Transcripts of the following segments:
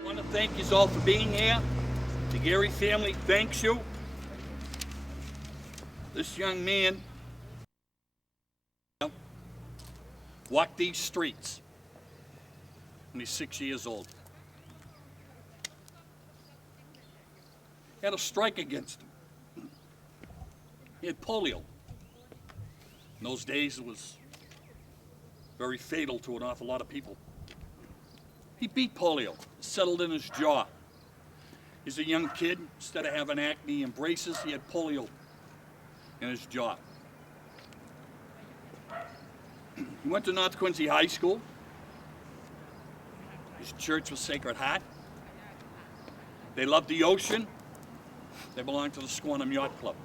I want to thank you all for being here. The Gary family thanks you. This young man walked these streets when he's 6 years old. He had a strike against him. He had polio. In those days, it was very fatal to an awful lot of people. He beat polio, settled in his jaw. He's a young kid. Instead of having acne and braces, he had polio in his jaw. He went to North Quincy High School. His church was Sacred Heart. They loved the ocean. They belonged to the Squantum Yacht Club.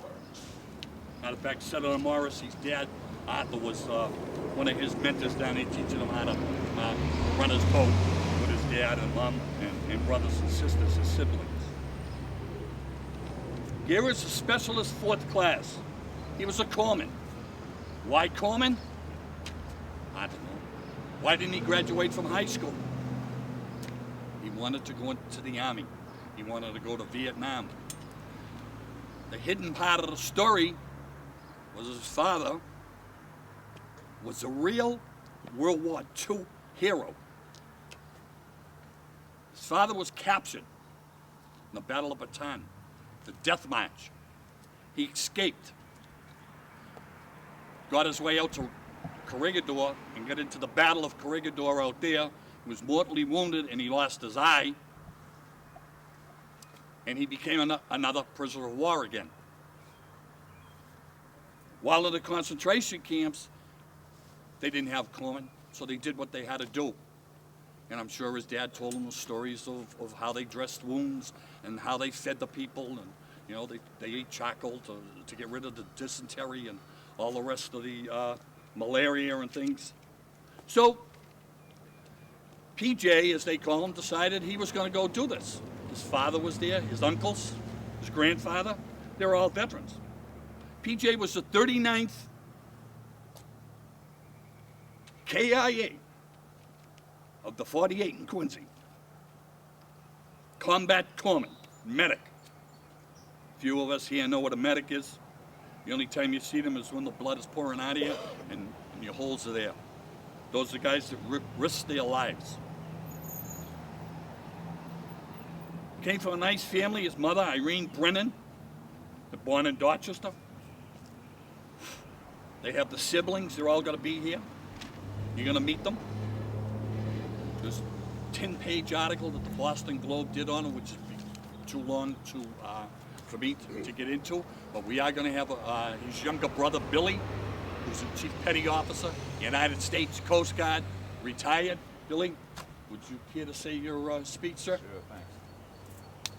Matter of fact, Senator Morrissey's dad, Arthur, was one of his mentors down there teaching him how to run his boat with his dad and mom and brothers and sisters, his siblings. Gary was a specialist fourth class. He was a corpsman. Why corpsman? I don't know. Why didn't he graduate from high school? He wanted to go into the Army. He wanted to go to Vietnam. The hidden part of the story was his father was a real World War II hero. His father was captured in the Battle of Bataan, the Death March. He escaped, got his way out to Corregidor and got into the Battle of Corregidor out there. He was mortally wounded and he lost his eye. And he became another prisoner of war again. While in the concentration camps, they didn't have corpsmen, so they did what they had to do. And I'm sure his dad told him the stories of how they dressed wounds and how they fed the people, and you know they ate charcoal to get rid of the dysentery and all the rest of the malaria and things. So PJ, as they call him, decided he was going to go do this. His father was there, his uncles, his grandfather, they were all veterans. PJ was the 39th KIA of the 48 in Quincy. Combat corpsman, medic. Few of us here know what a medic is. The only time you see them is when the blood is pouring out of you and your holes are there. Those are the guys that risk their lives. Came from a nice family. His mother, Irene Brennan, born in Dorchester. They have the siblings. They're all going to be here. You're going to meet them. There's a 10-page article that the Boston Globe did on it, which is too long for me to get into. But we are going to have his younger brother, Billy, who's a chief petty officer, United States Coast Guard, retired. Billy, would you care to say your speech, sir? Sure, thanks.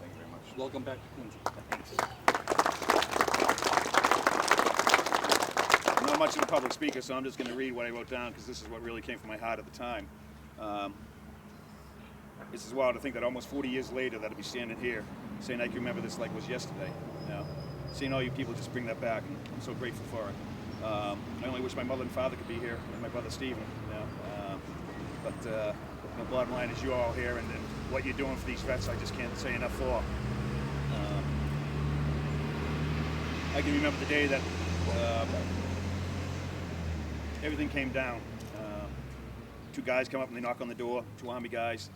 Thank you very much. Welcome back to Quincy. Thanks. I'm not much of a public speaker, so I'm just going to read what I wrote down because this is what really came from my heart at the time. This is wild to think that almost 40 years later that I'd be standing here saying I can remember this like it was yesterday. You know, seeing all you people just bring that back, and I'm so grateful for it. I only wish my mother and father could be here, and my brother Stephen. You know, but the bottom line is you all here, and what you're doing for these vets, I just can't say enough for. I can remember the day that everything came down. Two guys come up and they knock on the door, two Army guys.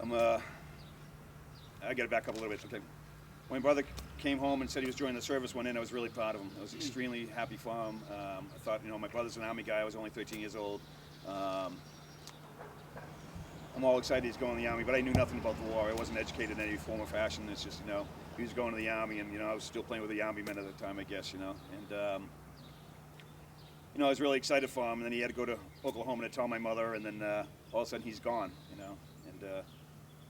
I gotta back up a little bit. Okay. When my brother came home and said he was joining the service one in, I was really proud of him. I was extremely happy for him. I thought, you know, my brother's an Army guy. I was only 13 years old. I'm all excited he's going to the Army, but I knew nothing about the war. I wasn't educated in any form or fashion. It's just, you know, he was going to the Army, and, you know, I was still playing with the Army men at the time, I guess, you know. And, you know, I was really excited for him, and then he had to go to Oklahoma to tell my mother, and then all of a sudden he's gone, you know. And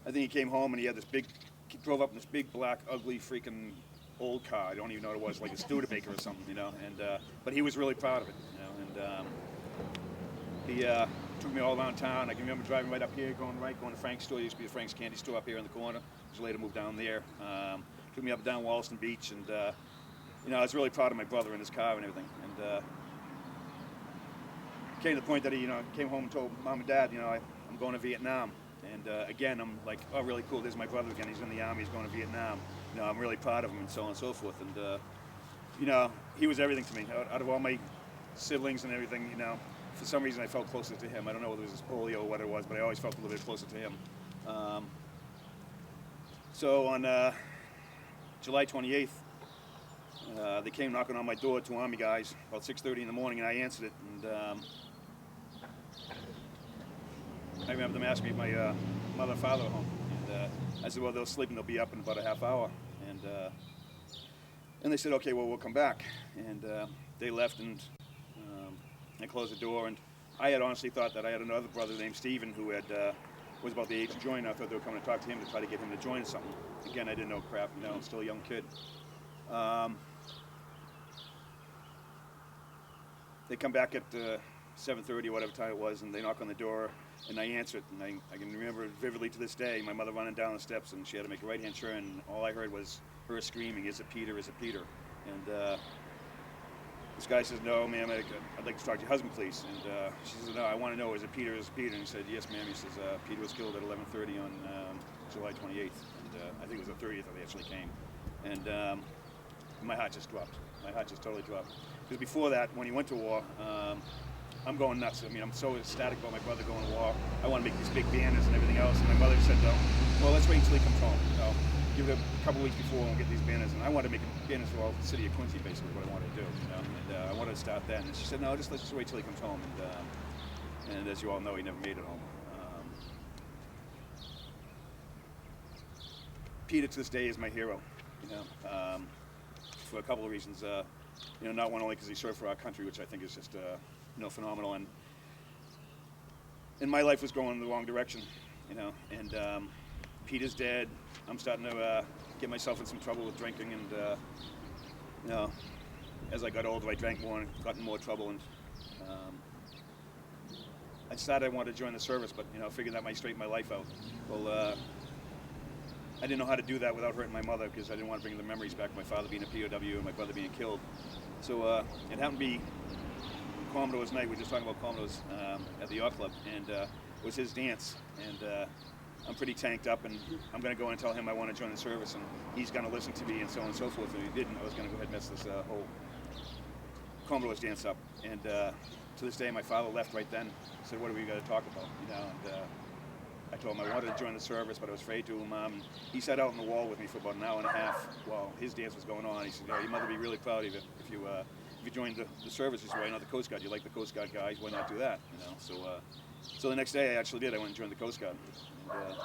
I think he came home and he had this big, he drove up in this big, black, ugly, freaking old car. I don't even know what it was, like a Studebaker or something, you know. And but he was really proud of it, you know. And he took me all around town. I can remember driving right up here, going to Frank's store. It used to be the Frank's candy store up here in the corner. Just later moved down there. Took me up and down Wollaston Beach, and you know, I was really proud of my brother in his car and everything. And came to the point that he, you know, came home and told Mom and Dad, you know, I'm going to Vietnam. And again, I'm like, oh, really cool. There's my brother again. He's in the Army. He's going to Vietnam. You know, I'm really proud of him, and so on and so forth. And you know, he was everything to me. Out of all my siblings and everything, you know, for some reason I felt closer to him. I don't know whether it was his polio or what it was, but I always felt a little bit closer to him. So on July 28th, they came knocking on my door, two Army guys, about 6:30 in the morning, and I answered it. And I remember them asking me if my mother and father were home. And I said, well, they'll sleep and they'll be up in about a half hour. And they said, okay, well, we'll come back. And they left, and I closed the door. And I had honestly thought that I had another brother named Stephen who had was about the age to join. I thought they were coming to talk to him to try to get him to join something. Again, I didn't know crap, you know, I'm still a young kid. They come back at 7:30 or whatever time it was, and they knock on the door, and I answer it, and I can remember it vividly to this day, my mother running down the steps, and she had to make a right-hand turn, and all I heard was her screaming, is it Peter, is it Peter? And this guy says, no, ma'am, I'd like to talk to your husband, please. And she says, no, I want to know, is it Peter, is it Peter? And he said, yes, ma'am. He says, Peter was killed at 11:30 on July 28th, and I think it was the 30th that they actually came. And my heart just dropped. My heart just totally dropped. Because before that, when he went to war, I'm going nuts. I mean, I'm so ecstatic about my brother going to war. I want to make these big banners and everything else. And my mother said, no, well, let's wait until he comes home. You know, give it a couple weeks before and we'll get these banners. And I wanted to make banners for all the city of Quincy, basically, what I wanted to do. You know? And I wanted to start then. And she said, no, let's just wait till he comes home. And as you all know, he never made it home. Peter, to this day, is my hero. You know, for a couple of reasons. You know, not one only because he served for our country, which I think is just you know, phenomenal, and my life was going in the wrong direction, you know, and Peter's dead. I'm starting to get myself in some trouble with drinking, and you know, as I got older, I drank more and got in more trouble, and I decided I wanted to join the service, but you know, figured that might straighten my life out. Well, I didn't know how to do that without hurting my mother, because I didn't want to bring the memories back of my father being a POW and my brother being killed. So it happened to be Commodore's night. We were just talking about Commodore's at the yacht club, and it was his dance. And I'm pretty tanked up, and I'm going to go and tell him I want to join the service, and he's going to listen to me, and so on and so forth. And if he didn't, I was going to go ahead and mess this whole Commodore's dance up. And to this day, my father left right then. Said, "What are we going to talk about?" You know, and I told him I wanted to join the service, but I was afraid to. And he sat out on the wall with me for about an hour and a half while his dance was going on. He said, "Your mother would be really proud of you if you joined the service." He said, "Why not the Coast Guard? You like the Coast Guard guys? Why not do that?" You know. So the next day I actually did. I went and joined the Coast Guard. And,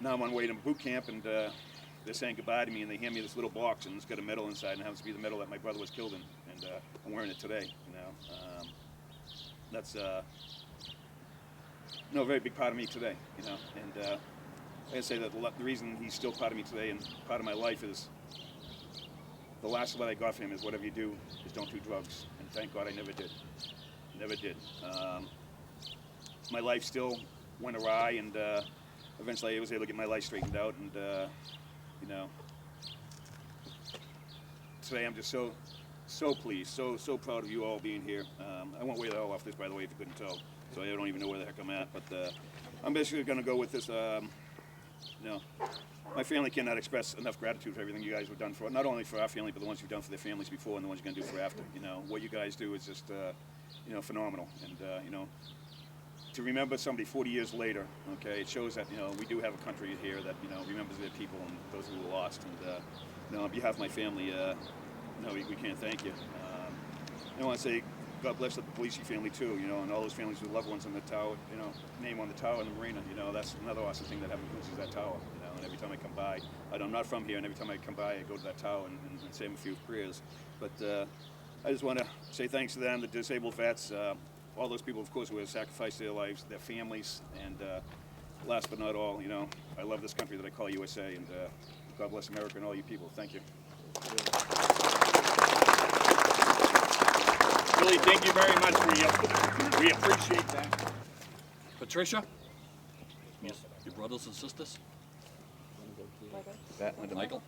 now I'm on way to boot camp, and they're saying goodbye to me, and they hand me this little box, and it's got a medal inside, and it happens to be the medal that my brother was killed in, and I'm wearing it today. You know, that's. No, a very big part of me today, you know, and I say that the reason he's still part of me today and part of my life is the last word I got from him is, whatever you do, is don't do drugs, and thank God I never did, never did. My life still went awry, and eventually I was able to get my life straightened out, and you know, today I'm just so pleased, so proud of you all being here. I won't weigh the hell off this, by the way, if you couldn't tell. So I don't even know where the heck I'm at, but I'm basically going to go with this. You know, my family cannot express enough gratitude for everything you guys have done for, not only for our family, but the ones you've done for their families before and the ones you're going to do for after. You know, what you guys do is just, you know, phenomenal. And, you know, to remember somebody 40 years later, okay, it shows that, you know, we do have a country here that, you know, remembers their people and those who were lost. And, you know, on behalf of my family, no, we can't thank you. I want to say, God bless the Polisi family too, you know, and all those families with loved ones in the tower, you know, name on the tower in the marina, you know, that's another awesome thing that happened in Quincy, is that tower, you know, and every time I come by, I'm not from here, and every time I come by, I go to that tower and say them a few prayers. But I just want to say thanks to them, the disabled vets, all those people, of course, who have sacrificed their lives, their families, and last but not all, you know, I love this country that I call USA, and God bless America and all you people. Thank you. Billy, thank you very much. We appreciate that. Patricia? Yes. Your brothers and sisters? Michael?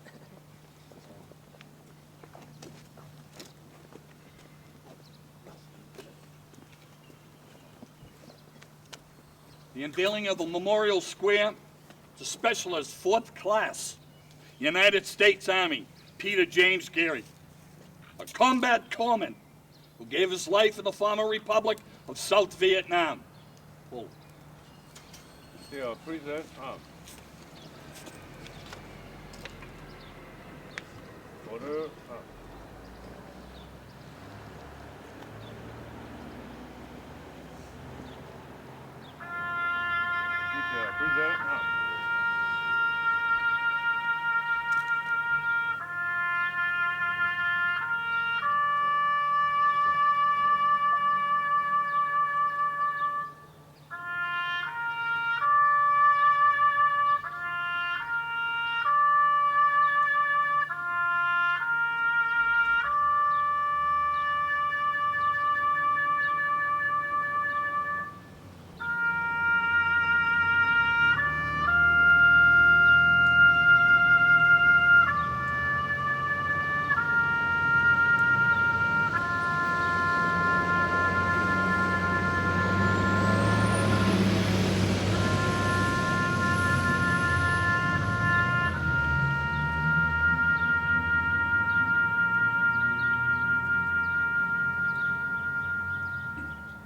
The unveiling of the Memorial Square to Specialist 4th Class, United States Army, Peter James Gary, a combat corpsman who gave his life in the former Republic of South Vietnam. Pull. Yeah, present up. Order up. Detail, present up.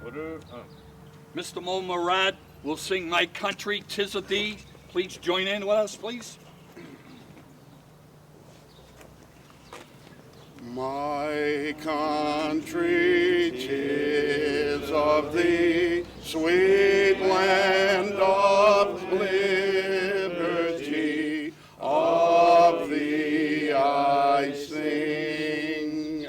Order up. Mr. Mo Murad will sing My Country, 'Tis of Thee. Please join in with us, please. My country, 'tis of thee, sweet land of liberty, of thee I sing.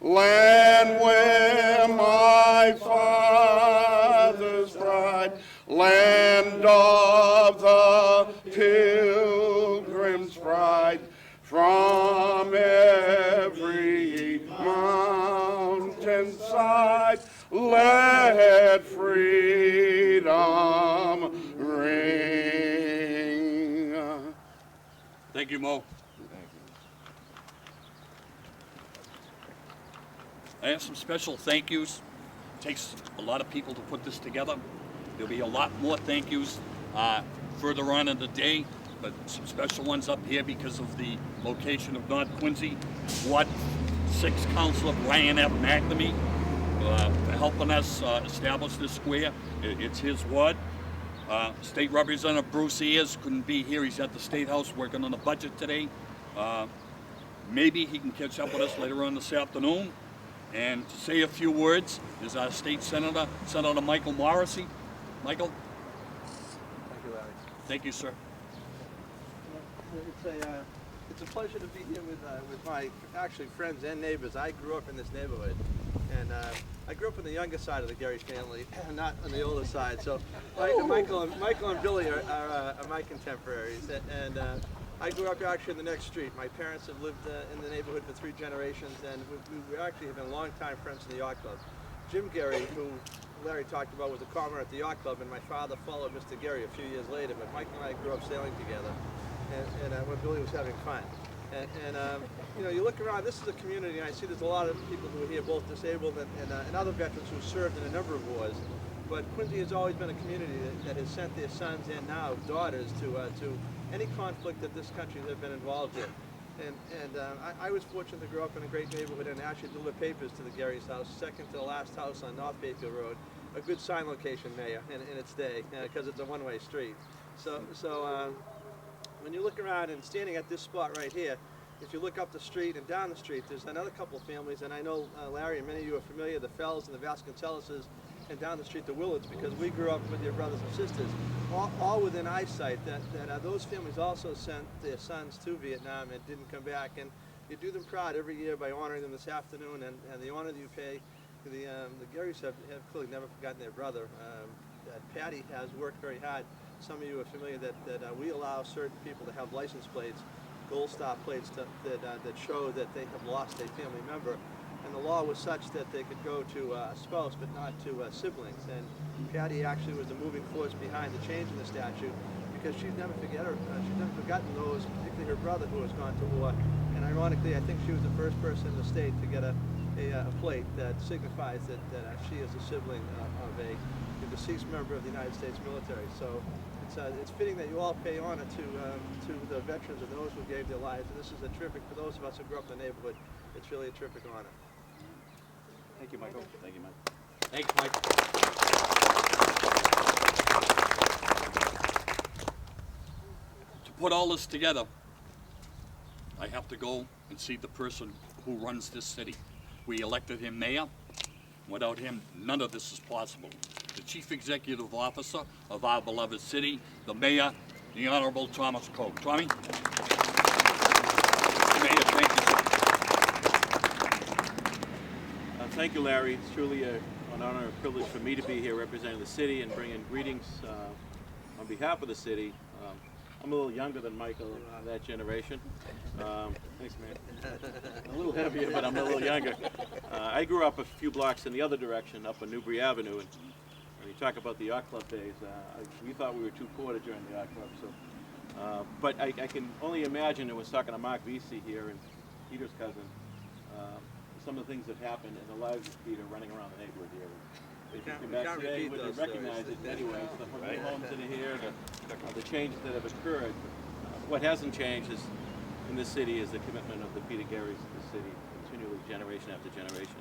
Land where my fathers pride, land of the pilgrim's pride, from every mountainside, let freedom ring. Thank you, Mo. I have some special thank yous. It takes a lot of people to put this together. There'll be a lot more thank yous further on in the day, but some special ones up here because of the location of North Quincy. Ward 6 Councilor Brian F. McNamee for helping us establish this square. It's his ward. State Representative Bruce Ayers couldn't be here. He's at the State House working on the budget today. Maybe he can catch up with us later on this afternoon. And to say a few words is our state senator, Senator Michael Morrissey. Michael? Thank you, Larry. Thank you, sir. It's a pleasure to be here with my actually friends and neighbors. I grew up in this neighborhood, and I grew up on the younger side of the Gary family, not on the older side. So Michael and Billy are my contemporaries, and I grew up actually in the next street. My parents have lived in the neighborhood for 3 generations, and we actually have been longtime friends in the yacht club. Jim Gary, who Larry talked about, was a commoner at the yacht club, and my father followed Mr. Gary a few years later. But Mike and I grew up sailing together, and when Billy was having fun. And you know, you look around, this is a community, and I see there's a lot of people who are here, both disabled and other veterans who served in a number of wars. But Quincy has always been a community that has sent their sons and now daughters to any conflict that this country has been involved in. And I was fortunate to grow up in a great neighborhood and actually deliver papers to the Gary's house, second to the last house on North Bayfield Road. A good sign location, Mayor, in its day, because it's a one-way street. So when you look around and standing at this spot right here, if you look up the street and down the street, there's another couple of families, and I know Larry and many of you are familiar, the Fells and the Vasconcelluses, and down the street the Willards, because we grew up with your brothers and sisters, all within eyesight, that those families also sent their sons to Vietnam and didn't come back. And you do them proud every year by honoring them this afternoon, and the honor that you pay. The Garys have clearly never forgotten their brother. Patty has worked very hard. Some of you are familiar that we allow certain people to have license plates, gold star plates that show that they have lost a family member. And the law was such that they could go to a spouse but not to siblings. And Patty actually was the moving force behind the change in the statute, because she'd never forgotten those, particularly her brother who has gone to war. And ironically, I think she was the first person in the state to get a a plate that signifies that she is a sibling of a deceased member of the United States military. So it's fitting that you all pay honor to the veterans and those who gave their lives. And this is a terrific, for those of us who grew up in the neighborhood, it's really a terrific honor. Thank you, Michael. Thank you, Mike. Thanks, Mike. To put all this together, I have to go and see the person who runs this city. We elected him mayor. Without him, none of this is possible. The chief executive officer of our beloved city, the mayor, the Honorable Thomas Koch. Tommy? Mayor, thank you, sir. Thank you, Larry. It's truly an honor and privilege for me to be here representing the city and bringing greetings on behalf of the city. I'm a little younger than Michael, that generation. Thanks, man. I'm a little heavier, but I'm a little younger. I grew up a few blocks in the other direction, up on Newbury Avenue, and when you talk about the yacht club days, we thought we were too poor to join the yacht club. So, but I can only imagine, I was talking to Mark Vesey here, and Peter's cousin, some of the things that happened in the lives of Peter running around the neighborhood here. If you come back today, would you recognize it anyway? The homes that are here, the changes that have occurred. What hasn't changed is, in this city, is the commitment of the Peter Garys to the city, continually, generation after generation.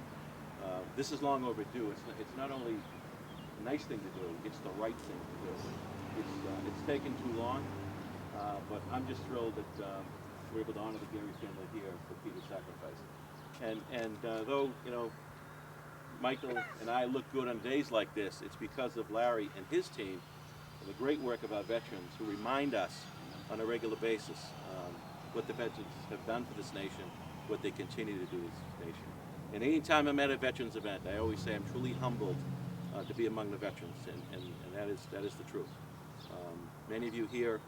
This is long overdue. It's not only a nice thing to do, it's the right thing to do. It's taken too long, but I'm just thrilled that we're able to honor the Gary family here for Peter's sacrifice. And though, you know, Michael and I look good on days like this, it's because of Larry and his team and the great work of our veterans who remind us on a regular basis what the veterans have done for this nation, what they continue to do for this nation. And any time I'm at a veterans event, I always say I'm truly humbled to be among the veterans, and that is the truth. Many of you here,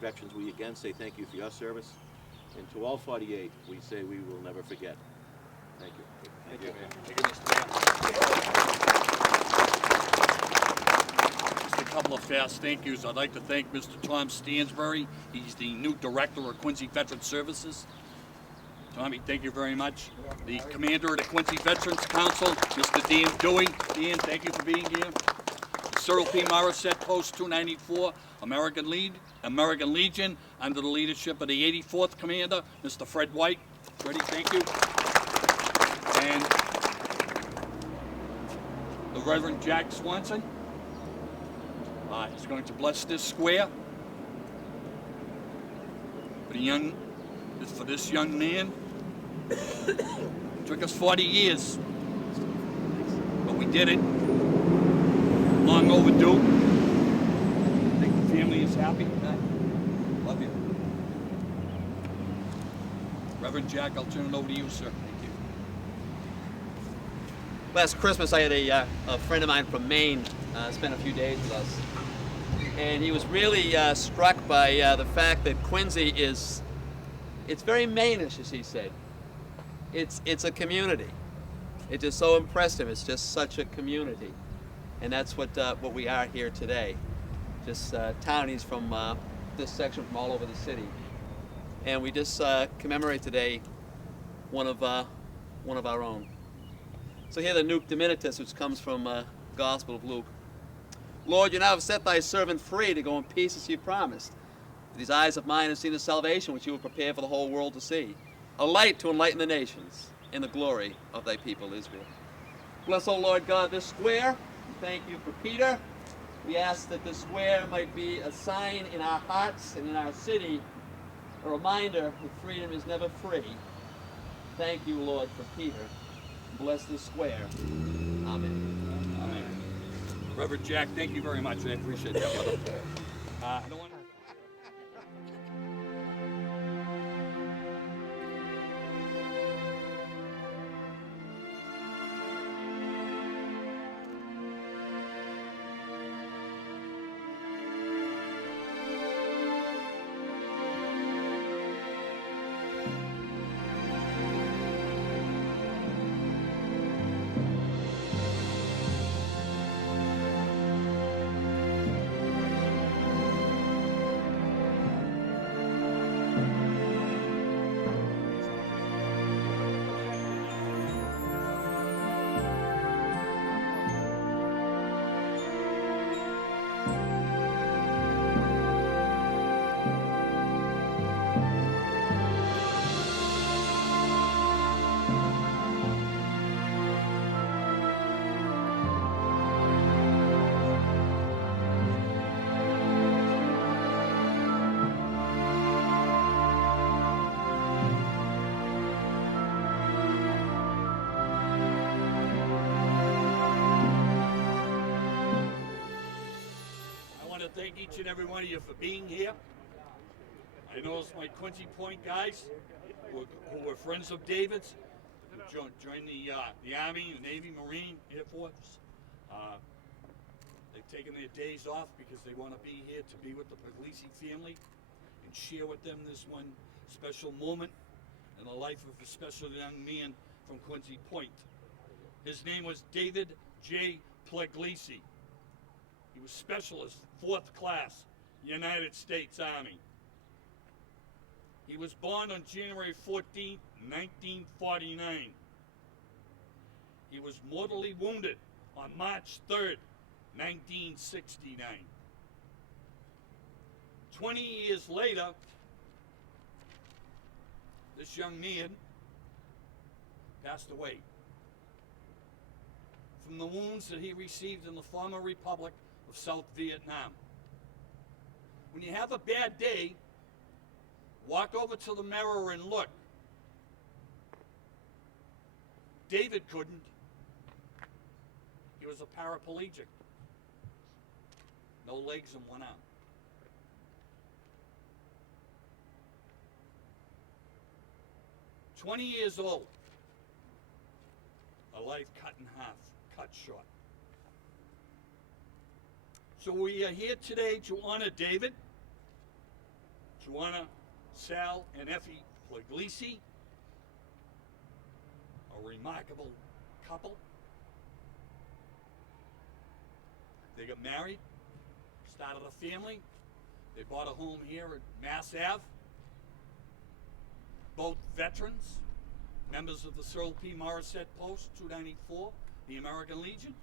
veterans, we again say thank you for your service, and to all 48, we say we will never forget. Thank you. Thank you, man. Just a couple of fast thank yous. I'd like to thank Mr. Tom Stansbury. He's the new director of Quincy Veteran Services. Tommy, thank you very much. The commander of the Quincy Veterans Council, Mr. Dan Dewey. Dan, thank you for being here. Cyril P. Morissette, Post 294, American Legion, under the leadership of the 84th Commander, Mr. Fred White. Freddie, thank you. And the Reverend Jack Swanson is going to bless this square for this young man. Took us 40 years, but we did it. Long overdue. I think the family is happy. Love you. Reverend Jack, I'll turn it over to you, sir. Thank you. Last Christmas, I had a friend of mine from Maine spend a few days with us. And he was really struck by the fact that Quincy it's very Maine-ish, as he said. It's a community. It just so impressed him. It's just such a community. And that's what we are here today. Just townies from this section from all over the city. And we just commemorate today one of our own. So here the Nunc Dimittis, which comes from Gospel of Luke. Lord, you now have set thy servant free to go in peace as you promised. These eyes of mine have seen the salvation which you will prepare for the whole world to see. A light to enlighten the nations in the glory of thy people Israel. Bless, O Lord God, this square. Thank you for Peter. We ask that this square might be a sign in our hearts and in our city, a reminder that freedom is never free. Thank you, Lord, for Peter. Bless this square. Amen. Amen. Reverend Jack, thank you very much. I appreciate that, brother. I don't want to... to thank each and every one of you for being here. I noticed my Quincy Point guys, who were friends of David's, who joined the Army, the Navy, Marine, Air Force. They've taken their days off because they want to be here to be with the Puglisi family and share with them this one special moment in the life of a special young man from Quincy Point. His name was David J. Puglisi. He was Specialist, 4th Class, United States Army. He was born on January 14, 1949. He was mortally wounded on March 3, 1969. 20 years later, this young man passed away from the wounds that he received in the former Republic of South Vietnam. When you have a bad day, walk over to the mirror and look. David couldn't. He was a paraplegic. No legs and one arm. "20 years old. A life cut in half, cut short." So we are here today to honor David, to honor Sal and Effie Puglisi, a remarkable couple. They got married, started a family. They bought a home here at Mass Ave. Both veterans, members of the Cyril P. Morissette Post 294, the American Legion.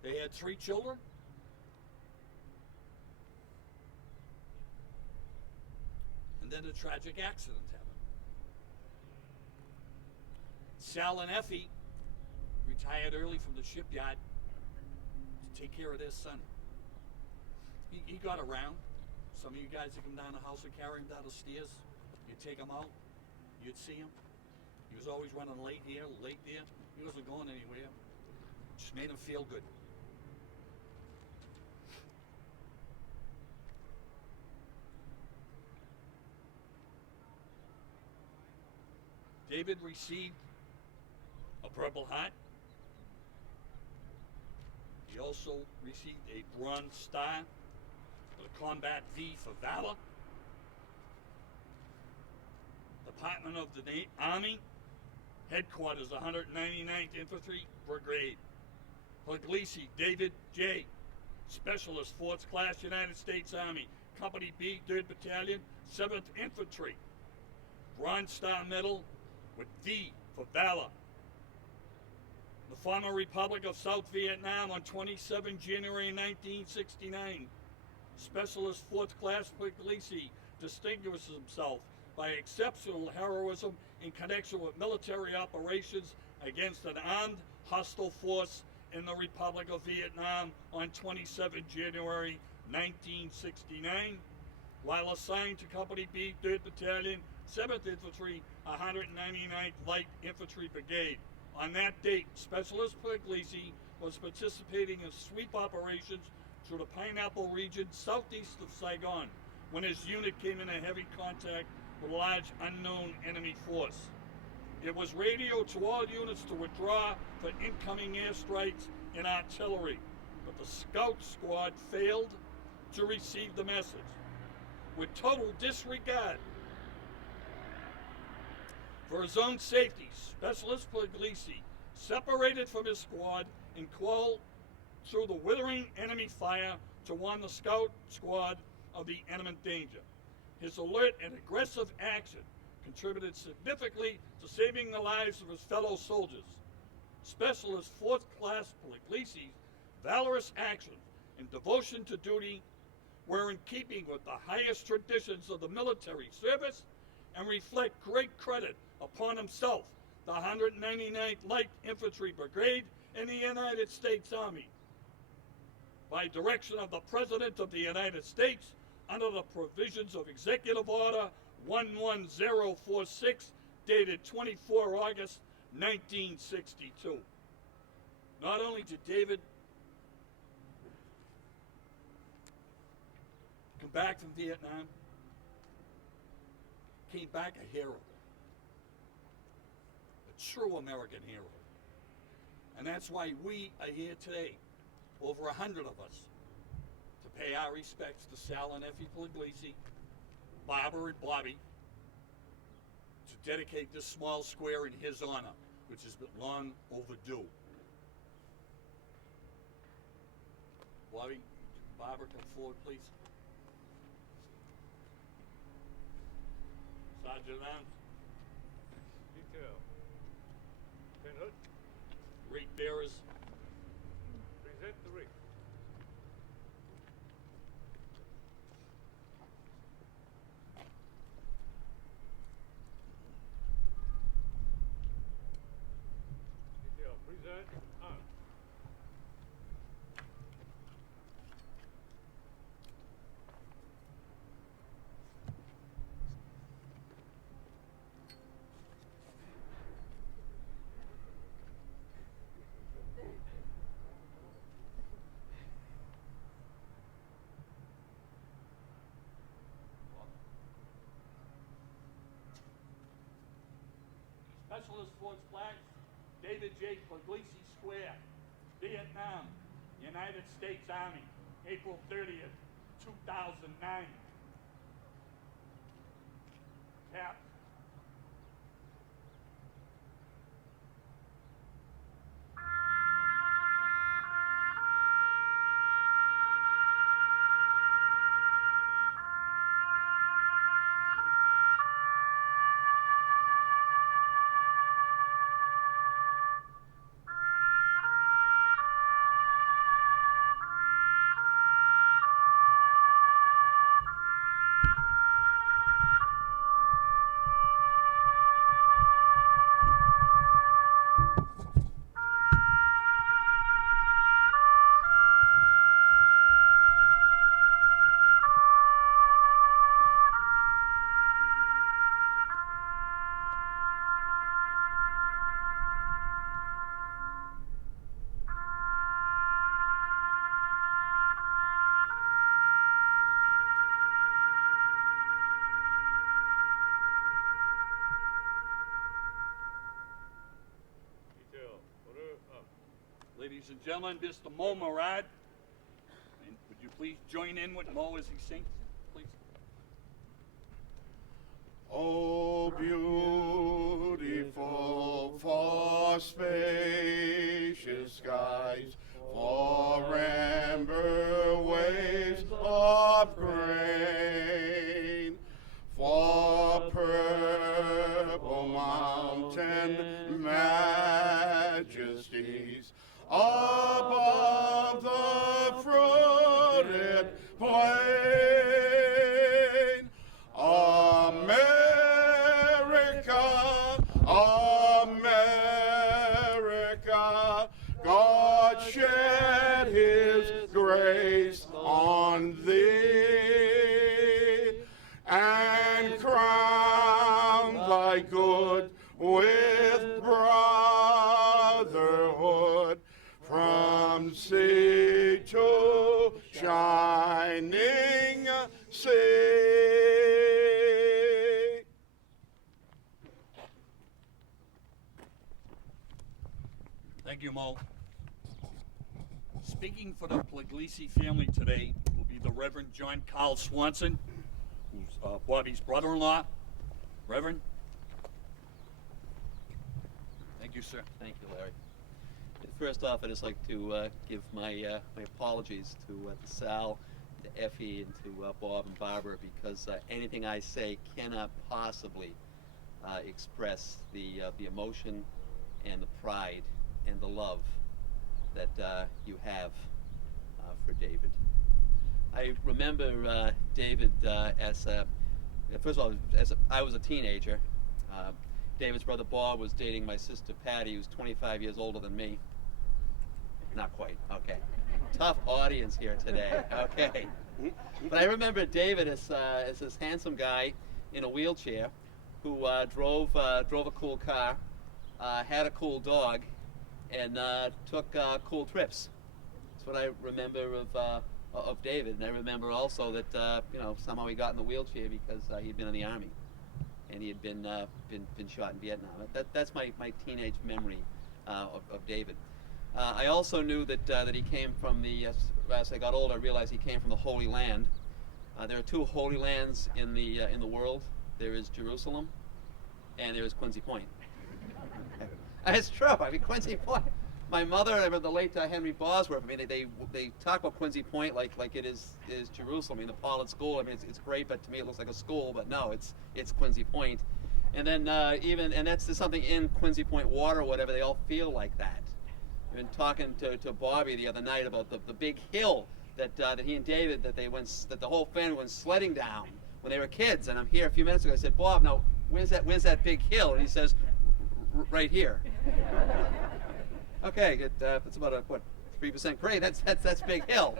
They had 3 children. And then a tragic accident happened. Sal and Effie retired early from the shipyard to take care of their son. He got around. Some of you guys that come down the house and carry him down the stairs, you'd take him out, you'd see him. He was always running late here, late there. He wasn't going anywhere. Just made him feel good. David received a Purple Heart. He also received a Bronze Star with a Combat V for Valor. Department of the Army, Headquarters, 199th Infantry Brigade. Puglisi, David J., Specialist, 4th Class, United States Army, Company B, 3rd Battalion, 7th Infantry. Bronze Star Medal with V for Valor. The former Republic of South Vietnam on 27 January 1969. Specialist, 4th Class Puglisi distinguishes himself by exceptional heroism in connection with military operations against an armed hostile force in the Republic of Vietnam on 27 January 1969, while assigned to Company B, 3rd Battalion, 7th Infantry, 199th Light Infantry Brigade. On that date, Specialist Puglisi was participating in sweep operations through the Pineapple region southeast of Saigon when his unit came into heavy contact with a large unknown enemy force. It was radioed to all units to withdraw for incoming airstrikes and artillery, but the scout squad failed to receive the message. With total disregard for his own safety, Specialist Puglisi separated from his squad and crawled through the withering enemy fire to warn the scout squad of the imminent danger. His alert and aggressive action contributed significantly to saving the lives of his fellow soldiers. Specialist 4th Class Puglisi's valorous actions and devotion to duty were in keeping with the highest traditions of the military service and reflect great credit upon himself, the 199th Light Infantry Brigade, and the United States Army. By direction of the President of the United States, under the provisions of Executive Order 11046, dated 24 August 1962. Not only did David come back from Vietnam, came back a hero, a true American hero. And that's why we are here today, over 100 of us, to pay our respects to Sal and Effie Pugliese, Barbara and Bobby, to dedicate this small square in his honor, which has been long overdue. Bobby, Barbara, come forward, please. Sergeant at Arms, Detail. Ten Hood. rate bearers, Present the rig. Detail. Present arms. Specialist Force Flags, David J. Pugliese Square, Vietnam, United States Army, April 30th, 2009. Cap. Detail. Order up. Ladies and gentlemen, Mr. Mo Murad. And would you please join in with Mo as he sings, please? Oh, beautiful for spacious skies, for amber waves of grain, for purple mountain majesties above the fruited plain. America, America, God shed his grace on thee and crown thy good with brotherhood from sea to shining sea. Thank you, Mo. Speaking for the Pugliese family today will be the Reverend John Carl Swanson, who's Bobby's brother-in-law. Reverend? Thank you, sir. Thank you, Larry. First off, I'd just like to give my apologies to Sal, to Effie, and to Bob and Barbara, because anything I say cannot possibly express the emotion and the pride and the love that you have for David. I remember David as first of all, I was a teenager. David's brother Bob was dating my sister Patty, who's 25 years older than me. Not quite, okay. Tough audience here today, okay. But I remember David as this handsome guy in a wheelchair who drove a cool car, had a cool dog, and took cool trips. That's what I remember of of David. And I remember also that somehow he got in the wheelchair because he'd been in the army, and he had been shot in Vietnam. That's my teenage memory of David. I also knew that he came from as I got older, I realized he came from the Holy Land. There are two Holy Lands in the world. There is Jerusalem, and there is Quincy Point. It's true. I mean, Quincy Point. My mother, I remember the late Henry Bosworth. I mean, they talk about Quincy Point like it is Jerusalem. I mean, the Pollard School. I mean, it's great, but to me it looks like a school. But no, it's Quincy Point. And then that's just something in Quincy Point water or whatever. They all feel like that. I've been talking to Bobby the other night about the big hill that he and David that the whole family went sledding down when they were kids. And I'm here a few minutes ago. I said, Bob, now where's that big hill? And he says, right here. Okay, it's about 3%. Great, that's Big Hill.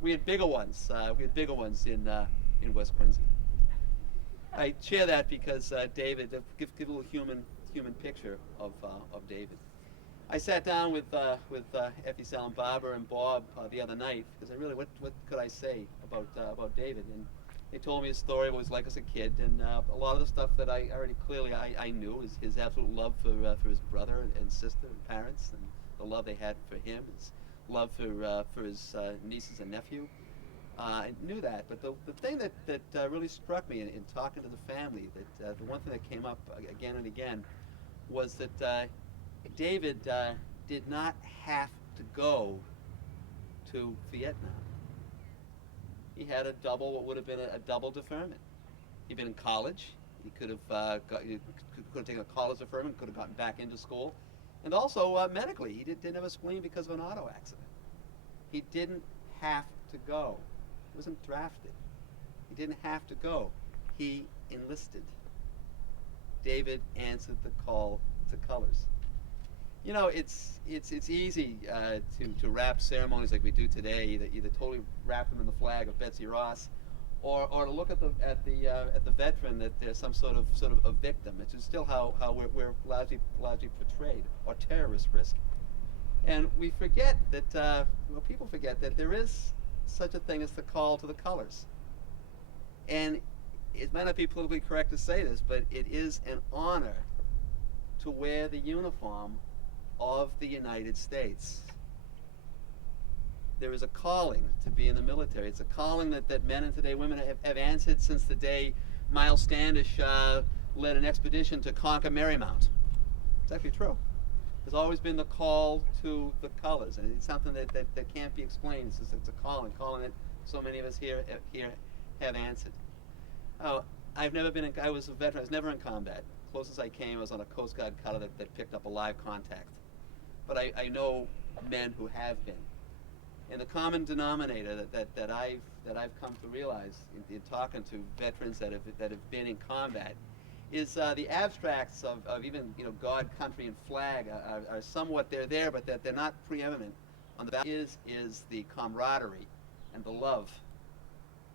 We had bigger ones. In West Quincy. I share that because David, give a little human picture of David. I sat down with Effie, Sal, and Barbara and Bob the other night because I really, what could I say about David? And they told me his story of what it was like as a kid, and a lot of the stuff that I already clearly I knew is his absolute love for his brother and sister and parents, and the love they had for him, his love for his nieces and nephew. I knew that, but the thing that really struck me in talking to the family, that the one thing that came up again and again, was that David did not have to go to Vietnam. He had what would have been a double deferment. He'd been in college. He could have taken a college deferment, could have gotten back into school, and also medically, he didn't have a spleen because of an auto accident. He didn't have to go. He wasn't drafted. He didn't have to go. He enlisted. David answered the call to colors. It's easy to wrap ceremonies like we do today, either totally wrap them in the flag of Betsy Ross, or to look at the veteran that there's some sort of a victim, which is still how we're largely portrayed, or terrorist risk. And we forget that people forget that there is such a thing as the call to the colors. And it might not be politically correct to say this, but it is an honor to wear the uniform of the United States. There is a calling to be in the military. It's a calling that men and today women have answered since the day Miles Standish led an expedition to conquer Marymount. It's actually true. There's always been the call to the colors, and it's something that can't be explained. It's a calling that so many of us here have answered. I was a veteran. I was never in combat. Closest I came was on a Coast Guard cutter that picked up a live contact. But I know men who have been. And the common denominator that I've come to realize in talking to veterans that have been in combat is the abstracts of even God, country, and flag are somewhat there, but that they're not preeminent. On the back is the camaraderie and the love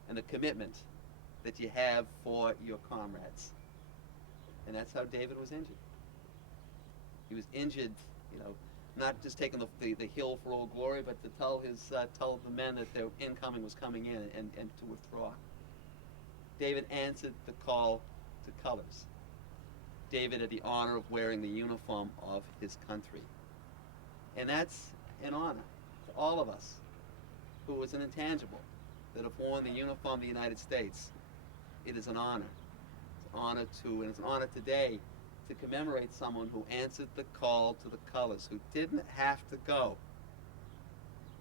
and the commitment that you have for your comrades. And that's how David was injured. He was injured, not just taking the hill for Old Glory, but to tell the men that their incoming was coming in and to withdraw. David answered the call to colors. David had the honor of wearing the uniform of his country. And that's an honor to all of us who is an intangible that have worn the uniform of the United States. It is an honor. And it's an honor today to commemorate someone who answered the call to the colors, who didn't have to go,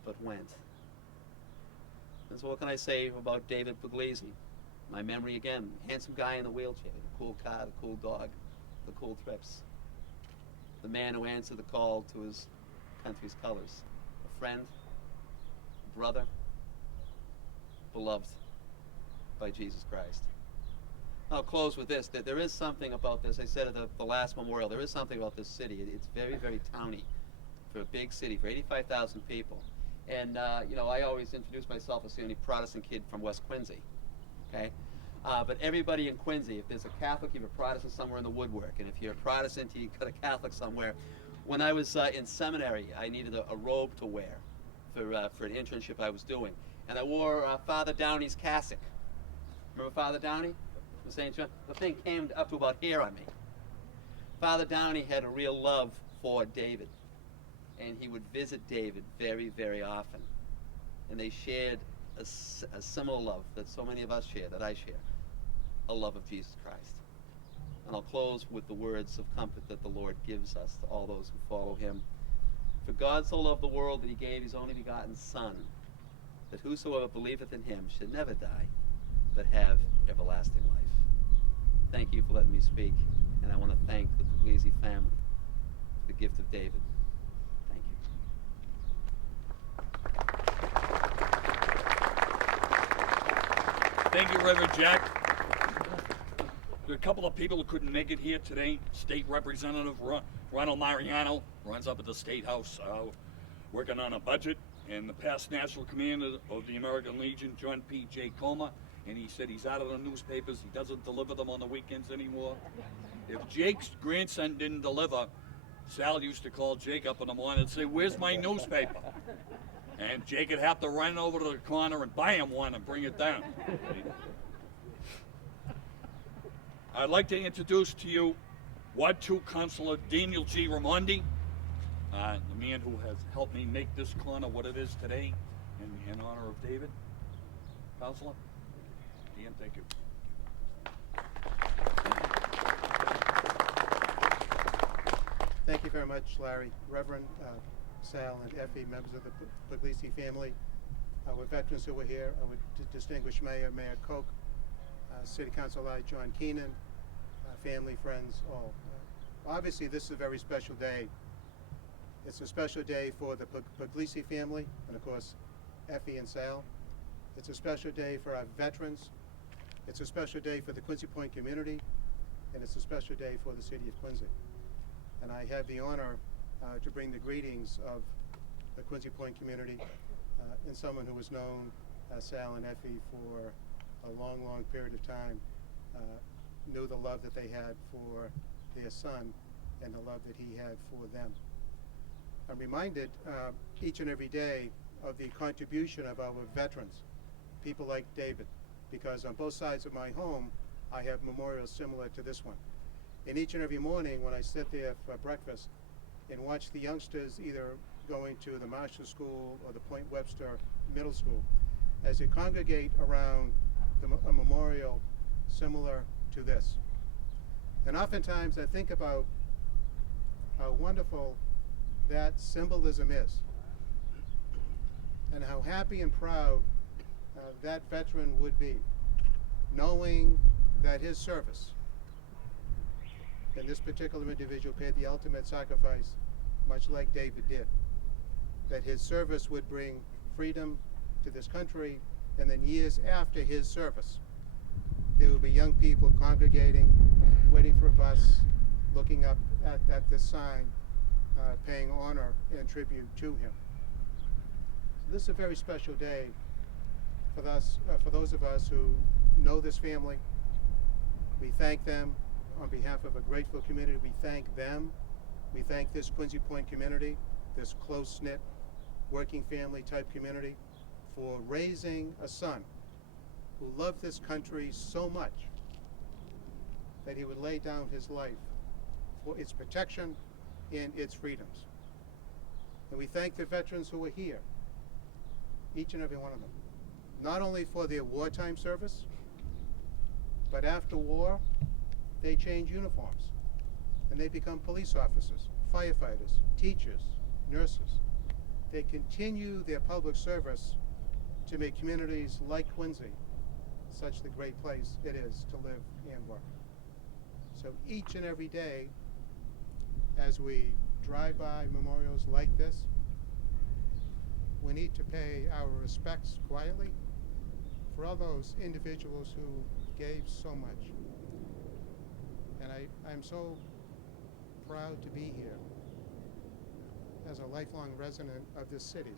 but went. And so what can I say about David Puglisi? My memory again, handsome guy in the wheelchair, the cool car, the cool dog, the cool trips. The man who answered the call to his country's colors. A friend, a brother, beloved by Jesus Christ. I'll close with this, that there is something about this. I said at the last memorial, there is something about this city. It's very, very towny for a big city, for 85,000 people. And, I always introduce myself as the only Protestant kid from West Quincy, okay? But everybody in Quincy, if there's a Catholic, you have a Protestant somewhere in the woodwork. And if you're a Protestant, you got a Catholic somewhere. When I was in seminary, I needed a robe to wear for an internship I was doing. and I wore Father Downey's cassock. Remember Father Downey from St. John? The thing came up to about here on me. Father Downey had a real love for David, and he would visit David very, very often. And they shared a similar love that so many of us share, that I share, a love of Jesus Christ. And I'll close with the words of comfort that the Lord gives us to all those who follow him. For God so loved the world that he gave his only begotten Son, that whosoever believeth in him should never die, but have everlasting life. Thank you for letting me speak, and I want to thank the Puglisi family for the gift of David. Thank you. Thank you, Reverend Jack. There are a couple of people who couldn't make it here today. State Representative Ronald Mariano runs up at the State House working on a budget, and the past National Commander of the American Legion, John P. J. Coma, and he said he's out of the newspapers. He doesn't deliver them on the weekends anymore. If Jake's grandson didn't deliver, Sal used to call Jake up in the morning and say, "Where's my newspaper?" And Jake would have to run over to the corner and buy him one and bring it down. I'd like to introduce to you Ward 2 Councilor Daniel G. Raimondi, the man who has helped me make this corner what it is today in honor of David. Councilor, Dan, thank you. Thank you very much, Larry. Reverend Sal and Effie, members of the Puglisi family, our veterans who were here, our distinguished mayor, Mayor Koch, City Councilor John Keenan, family, friends, all. Obviously, this is a very special day. It's a special day for the Puglisi family, and of course, Effie and Sal. It's a special day for our veterans. It's a special day for the Quincy Point community, and it's a special day for the city of Quincy. And I have the honor to bring the greetings of the Quincy Point community and someone who has known Sal and Effie for a long, long period of time, knew the love that they had for their son and the love that he had for them. I'm reminded each and every day of the contribution of our veterans, people like David, because on both sides of my home, I have memorials similar to this one. And each and every morning when I sit there for breakfast and watch the youngsters either going to the Marshall School or the Point Webster Middle School, as they congregate around a memorial similar to this. And oftentimes I think about how wonderful that symbolism is and how happy and proud that veteran would be, knowing that his service, and this particular individual paid the ultimate sacrifice, much like David did, that his service would bring freedom to this country, and then years after his service, there will be young people congregating, waiting for a bus, looking up at this sign, paying honor and tribute to him. So this is a very special day for those of us who know this family. We thank them on behalf of a grateful community. We thank them. We thank this Quincy Point community, this close-knit, working family type community, for raising a son who loved this country so much that he would lay down his life for its protection and its freedoms. And we thank the veterans who are here, each and every one of them, not only for their wartime service, but after war, they change uniforms and they become police officers, firefighters, teachers, nurses. They continue their public service to make communities like Quincy such the great place it is to live and work. So each and every day, as we drive by memorials like this, we need to pay our respects quietly for all those individuals who gave so much. And I'm so proud to be here as a lifelong resident of this city,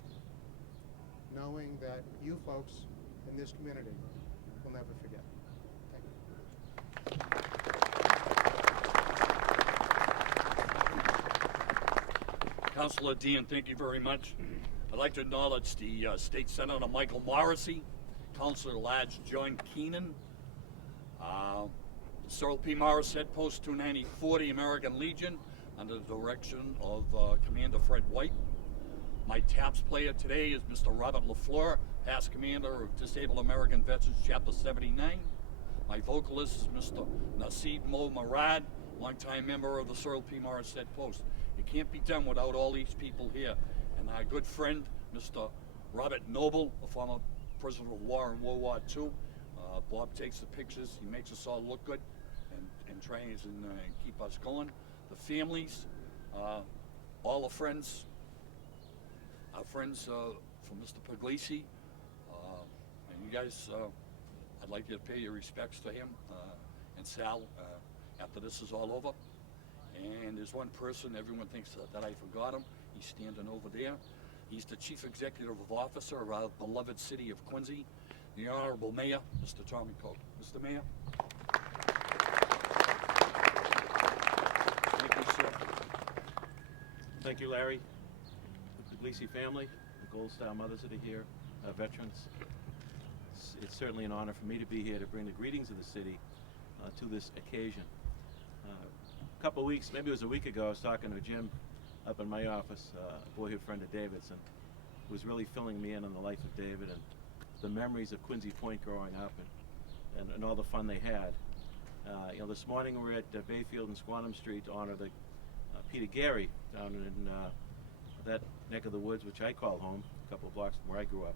knowing that you folks in this community will never forget. Thank you. Councilor Dean, thank you very much. I'd like to acknowledge the State Senator Michael Morrissey, Councilor Lads John Keenan, Cyril P. Morris, Head Post 29040 American Legion, under the direction of Commander Fred White. My TAPS player today is Mr. Robert LaFleur, past commander of Disabled American Veterans Chapter 79. My vocalist is Mr. Nasib Mo Marad, longtime member of the Cyril P. Morris Head Post. It can't be done without all these people here. And our good friend, Mr. Robert Noble, a former prisoner of war in World War II. Bob takes the pictures, he makes us all look good and tries and keep us going. The families, all the friends, our friends from Mr. Puglisi, and you guys, I'd like you to pay your respects to him and Sal after this is all over. And there's one person, everyone thinks that I forgot him. He's standing over there. He's the Chief Executive Officer of our beloved city of Quincy, the Honorable Mayor, Mr. Tommy Koch. Mr. Mayor. Thank you, sir. Thank you, Larry. The Puglisi family, the Gold Star mothers that are here, veterans. It's certainly an honor for me to be here to bring the greetings of the city to this occasion. A couple of weeks, maybe it was a week ago, I was talking to Jim up in my office, a boyhood friend of David's, and was really filling me in on the life of David and the memories of Quincy Point growing up and all the fun they had. This morning we're at Bayfield and Squantum Street to honor the Peter Gary down in that neck of the woods, which I call home, a couple of blocks from where I grew up.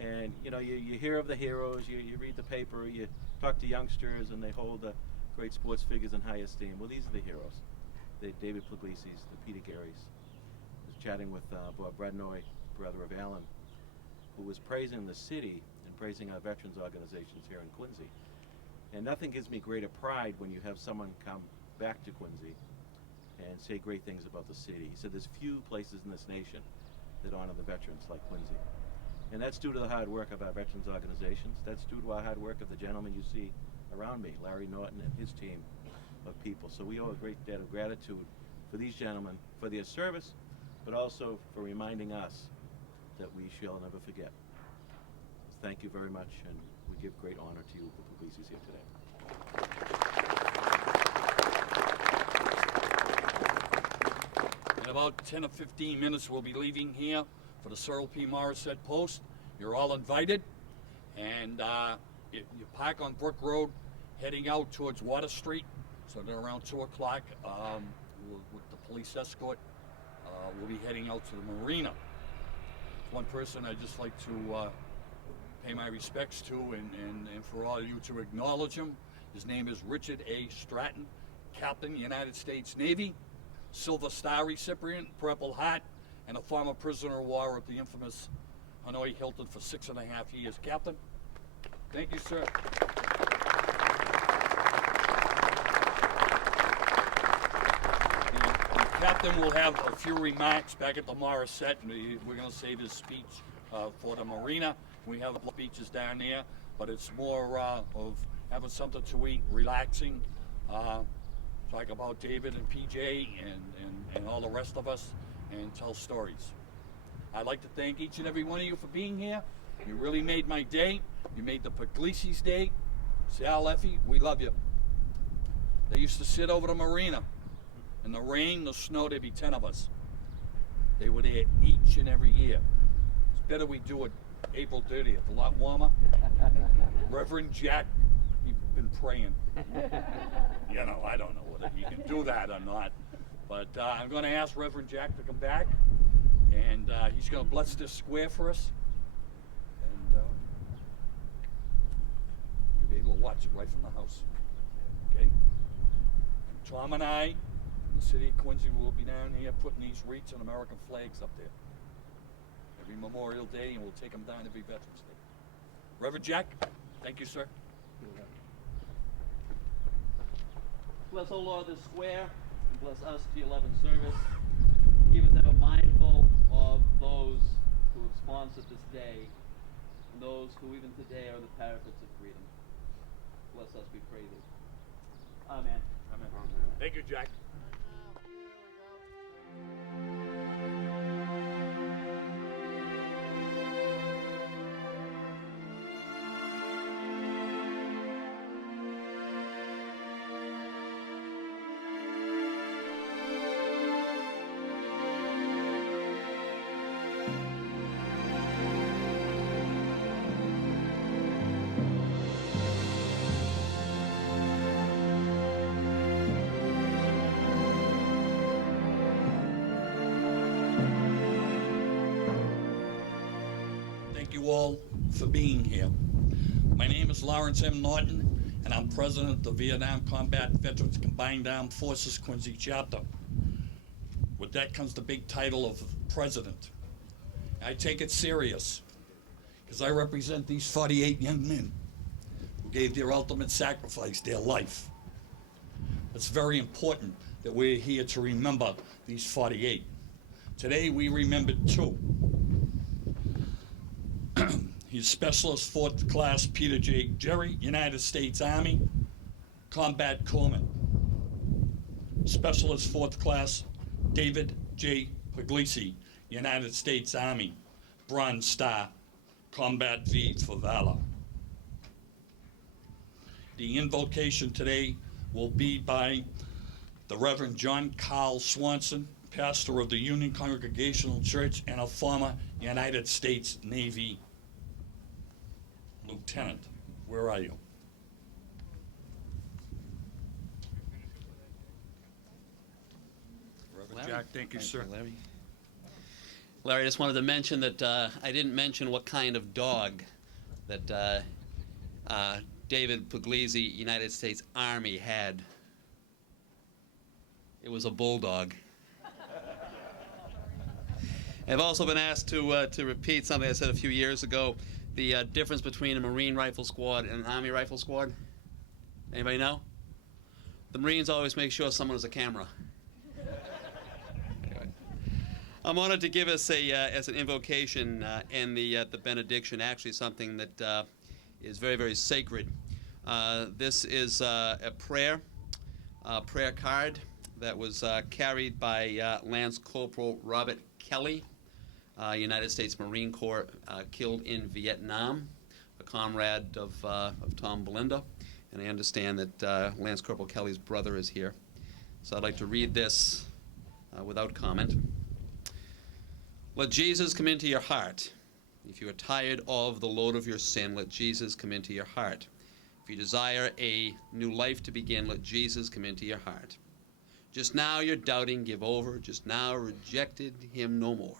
And you hear of the heroes, you read the paper, you talk to youngsters, and they hold the great sports figures in high esteem. Well, these are the heroes. The David Puglisi's, the Peter Garys. I was chatting with Bob Brednoy, brother of Alan, who was praising the city and praising our veterans organizations here in Quincy. And nothing gives me greater pride when you have someone come back to Quincy and say great things about the city. He said there's few places in this nation that honor the veterans like Quincy. And that's due to the hard work of our veterans organizations. That's due to our hard work of the gentlemen you see around me, Larry Norton and his team of people. So we owe a great debt of gratitude for these gentlemen, for their service, but also for reminding us that we shall never forget. Thank you very much, and we give great honor to you, the Puglisis, here today. In about 10 or 15 minutes, we'll be leaving here for the Cyril P. Morris Head Post. You're all invited, and you park on Brook Road, heading out towards Water Street. So then around 2 o'clock, with the police escort, we'll be heading out to the marina. One person I'd just like to pay my respects to and for all of you to acknowledge him. His name is Richard A. Stratton, Captain, United States Navy, Silver Star recipient, Purple Heart, and a former prisoner of war of the infamous Hanoi Hilton for 6.5 years. Captain, thank you, sir. The captain will have a few remarks back at the Morris set, and we're going to save his speech for the marina. We have beaches down there, but it's more of having something to eat, relaxing, talk about David and PJ and all the rest of us, and tell stories. I'd like to thank each and every one of you for being here. You really made my day. You made the Puglisi's day. Sal, Effie, we love you. They used to sit over the marina. In the rain, the snow, there'd be 10 of us. They were there each and every year. It's better we do it April 30th, a lot warmer. Reverend Jack, he's been praying. I don't know whether he can do that or not. But I'm going to ask Reverend Jack to come back, and he's going to bless this square for us. And you'll be able to watch it right from the house. Okay? And Tom and I, the city of Quincy, will be down here putting these wreaths and American flags up there every Memorial Day, and we'll take them down every Veterans Day. Reverend Jack, thank you, sir. Bless, O Lord, this square, and bless us to your loving service. Keep us ever mindful of those who have sponsored this day, and those who even today are the parapets of freedom. Bless us, we pray thee. Amen. Amen. Thank you, Jack. you all for being here. My name is Lawrence M. Norton, and I'm president of the Vietnam Combat Veterans Combined Armed Forces Quincy chapter. With that comes the big title of president. I take it serious, because I represent these 48 young men who gave their ultimate sacrifice, their life. It's very important that we're here to remember these 48. Today we remembered 2. He's Specialist 4th Class Peter J. Jerry, United States Army, Combat Corpsman. Specialist 4th Class David J. Puglisi, United States Army, Bronze Star, Combat V for Valor. The invocation today will be by the Reverend John Carl Swanson, pastor of the Union Congregational Church and a former United States Navy lieutenant. Where are you? Reverend Larry. Jack, thank you, sir. Larry. Larry, I just wanted to mention that I didn't mention what kind of dog that David Puglisi, United States Army, had. It was a bulldog. I've also been asked to repeat something I said a few years ago, the difference between a Marine Rifle Squad and an Army Rifle Squad. Anybody know? The Marines always make sure someone has a camera. Anyway. I'm honored to give us as an invocation and the benediction, actually something that is very, very sacred. This is a prayer card that was carried by Lance Corporal Robert Kelly, United States Marine Corps, killed in Vietnam, a comrade of Tom Belinda. And I understand that Lance Corporal Kelly's brother is here. So I'd like to read this without comment. Let Jesus come into your heart. If you are tired of the load of your sin, let Jesus come into your heart. If you desire a new life to begin, let Jesus come into your heart. Just now you're doubting, give over. Just now rejected him no more.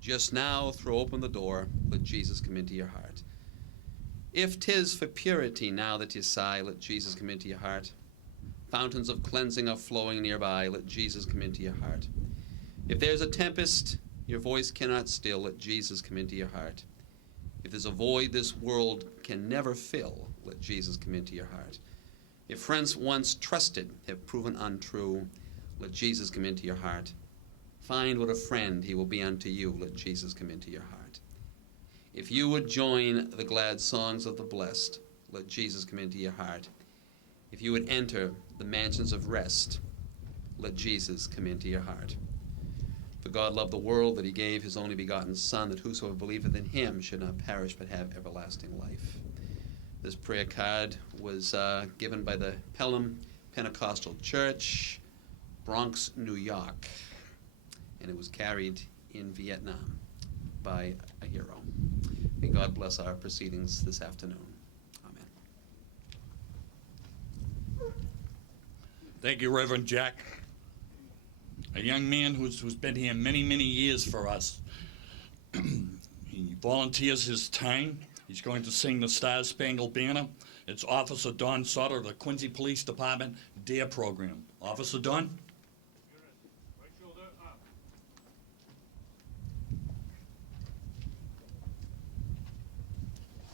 Just now throw open the door, let Jesus come into your heart. If 'tis for purity now that you sigh, let Jesus come into your heart. Fountains of cleansing are flowing nearby, let Jesus come into your heart. If there's a tempest your voice cannot still, let Jesus come into your heart. If there's a void this world can never fill, let Jesus come into your heart. If friends once trusted have proven untrue, let Jesus come into your heart. Find what a friend he will be unto you, let Jesus come into your heart. If you would join the glad songs of the blessed, let Jesus come into your heart. If you would enter the mansions of rest, let Jesus come into your heart. For God loved the world that he gave his only begotten Son, that whosoever believeth in him should not perish but have everlasting life. This prayer card was given by the Pelham Pentecostal Church, Bronx, New York, and it was carried in Vietnam by a hero. May God bless our proceedings this afternoon. Amen. Thank you, Reverend Jack. A young man who's been here many, many years for us. He volunteers his time. He's going to sing the Star Spangled Banner. It's Officer Don Sutter of the Quincy Police Department DARE program. Officer Don? Right shoulder up.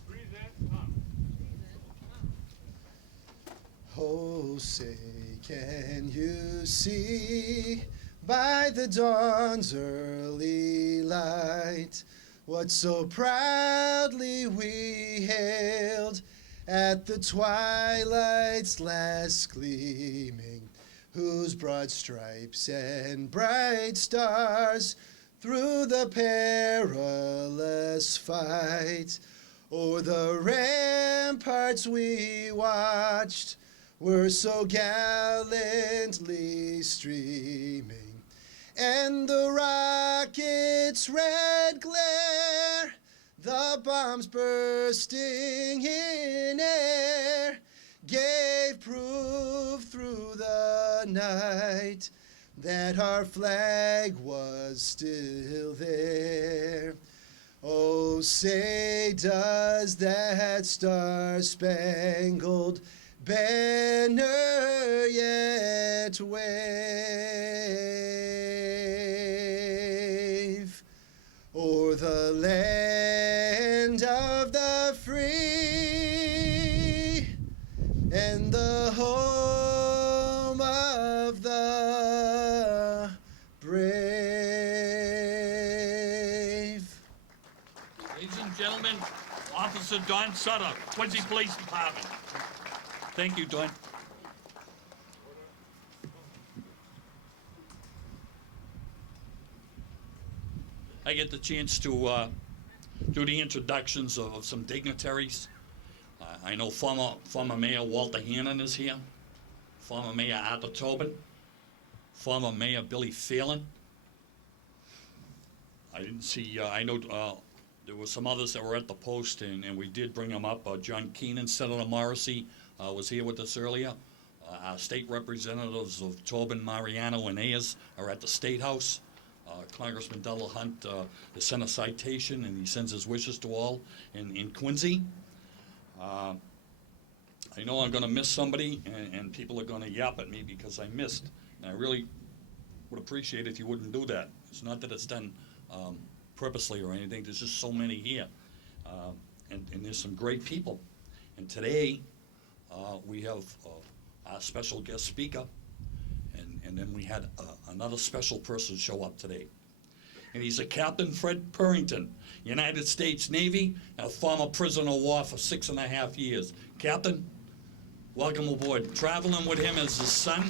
Present up. Oh, say, can you see by the dawn's early light what so proudly we hailed at the twilight's last gleaming, whose broad stripes and bright stars through the perilous fight o'er the ramparts we watched were so gallantly streaming, and the rocket's red glare, the bombs bursting in air, gave proof through the night that our flag was still there. Oh, say does that star-spangled banner yet wave o'er the land of the free and the home of the brave. Ladies and gentlemen, Officer Don Sutter, Quincy Police Department. Thank you, Don. I get the chance to do the introductions of some dignitaries. I know former Mayor Walter Hannon is here, former Mayor Arthur Tobin, former Mayor Billy Phelan. I didn't see, I know there were some others that were at the post, and we did bring them up. John Keenan, Senator Morrissey was here with us earlier. Our state representatives of Tobin, Mariano, and Ayers are at the State House. Congressman Delahunt has sent a citation, and he sends his wishes to all in Quincy. I know I'm going to miss somebody, and people are going to yap at me because I missed. And I really would appreciate it if you wouldn't do that. It's not that it's done purposely or anything. There's just so many here, and there's some great people. And today we have our special guest speaker, and then we had another special person show up today. And he's a Captain Fred Purrington, United States Navy, and a former prisoner of war for 6.5 years. Captain, welcome aboard. Traveling with him is his son.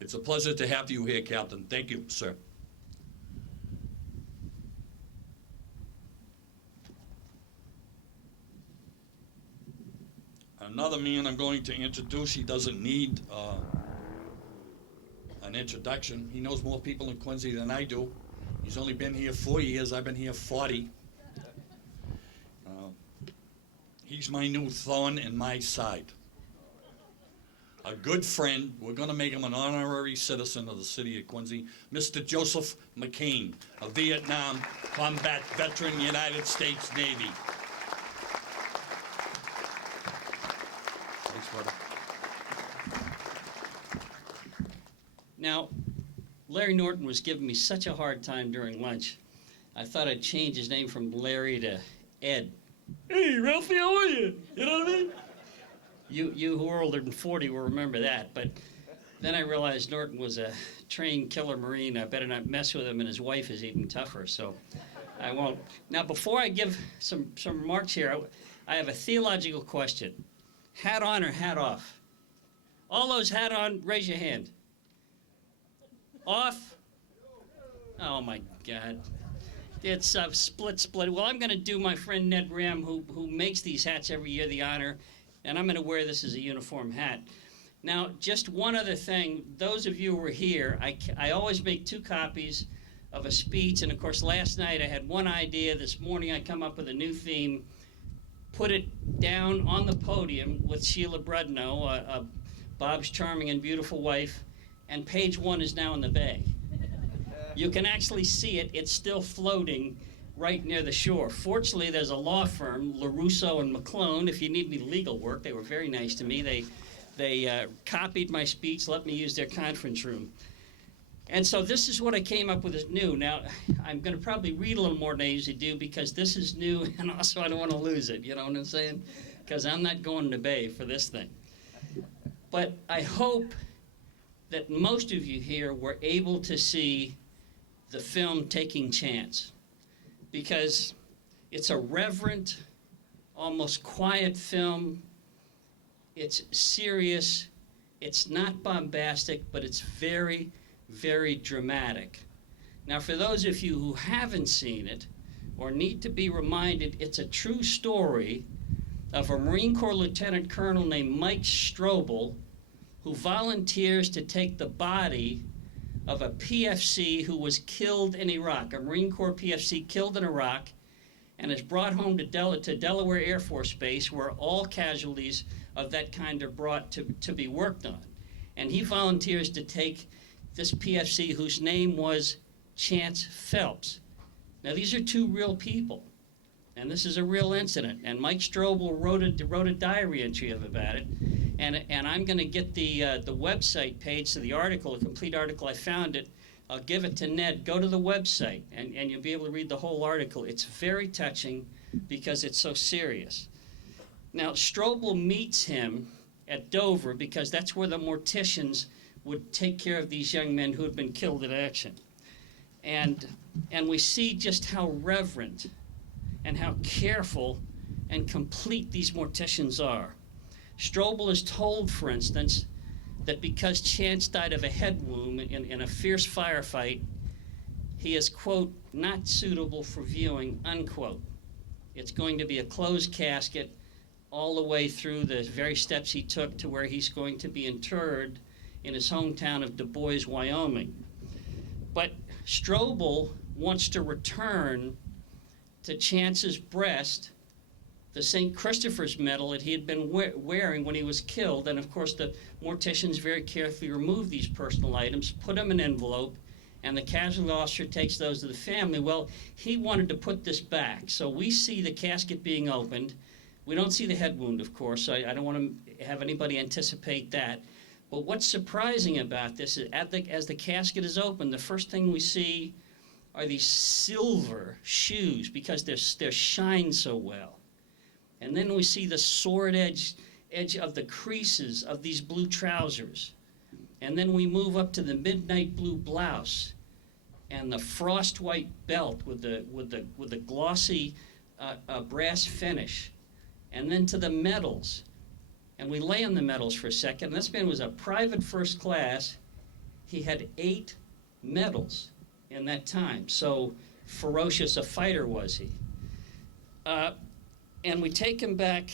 It's a pleasure to have you here, Captain. Thank you, sir. Another man I'm going to introduce, he doesn't need an introduction. He knows more people in Quincy than I do. He's only been here 4 years. I've been here 40. He's my new thorn in my side. A good friend. We're going to make him an honorary citizen of the city of Quincy. Mr. Joseph McCain, a Vietnam combat veteran, United States Navy. Thanks, brother. Now, Larry Norton was giving me such a hard time during lunch. I thought I'd change his name from Larry to Ed. Hey, Ralphie, how are you? You know what I mean? You who are older than 40 will remember that, but then I realized Norton was a trained killer Marine. I better not mess with him, and his wife is even tougher, so I won't. Now, before I give some remarks here, I have a theological question. Hat on or hat off? All those hat on, raise your hand. Off? Oh, my God. It's split. Well, I'm going to do my friend Ned Ram, who makes these hats every year, the honor, and I'm going to wear this as a uniform hat. Now, just one other thing. Those of you who were here, I always make 2 copies of a speech, and of course, last night I had one idea. This morning I come up with a new theme, put it down on the podium with Sheila Brudno, Bob's charming and beautiful wife, and page 1 is now in the bay. You can actually see it. It's still floating right near the shore. Fortunately, there's a law firm, LaRusso and McClone. If you need any legal work, they were very nice to me. They copied my speech, let me use their conference room. And so this is what I came up with as new. Now, I'm going to probably read a little more than I usually do because this is new, and also I don't want to lose it, you know what I'm saying? Because I'm not going to the bay for this thing. But I hope that most of you here were able to see the film Taking Chance, because it's a reverent, almost quiet film. It's serious. It's not bombastic, but it's very, very dramatic. Now, for those of you who haven't seen it or need to be reminded, it's a true story of a Marine Corps Lieutenant Colonel named Mike Strobel, who volunteers to take the body of a PFC who was killed in Iraq, a Marine Corps PFC killed in Iraq, and is brought home to Delaware Air Force Base, where all casualties of that kind are brought to be worked on. And he volunteers to take this PFC whose name was Chance Phelps. Now, these are two real people, and this is a real incident. And Mike Strobel wrote a diary entry about it. And I'm going to get the website page to the article, a complete article. I found it. I'll give it to Ned. Go to the website, and you'll be able to read the whole article. It's very touching because it's so serious. Now, Strobel meets him at Dover because that's where the morticians would take care of these young men who had been killed in action. And we see just how reverent and how careful and complete these morticians are. Strobel is told, for instance, that because Chance died of a head wound in a fierce firefight, he is, quote, not suitable for viewing, unquote. It's going to be a closed casket all the way through the very steps he took to where he's going to be interred in his hometown of Du Bois, Wyoming. But Strobel wants to return to Chance's breast the St. Christopher's medal that he had been wearing when he was killed. And of course, the morticians very carefully remove these personal items, put them in an envelope, and the casualty officer takes those to the family. Well, he wanted to put this back. So we see the casket being opened. We don't see the head wound, of course. So I don't want to have anybody anticipate that. But what's surprising about this is as the casket is opened, the first thing we see are these silver shoes because they're shined so well. And then we see the sword edge of the creases of these blue trousers. And then we move up to the midnight blue blouse and the frost white belt with the glossy brass finish. And then to the medals. And we lay on the medals for a second. This man was a private first class. He had 8 medals in that time. So ferocious a fighter was he. And we take him back.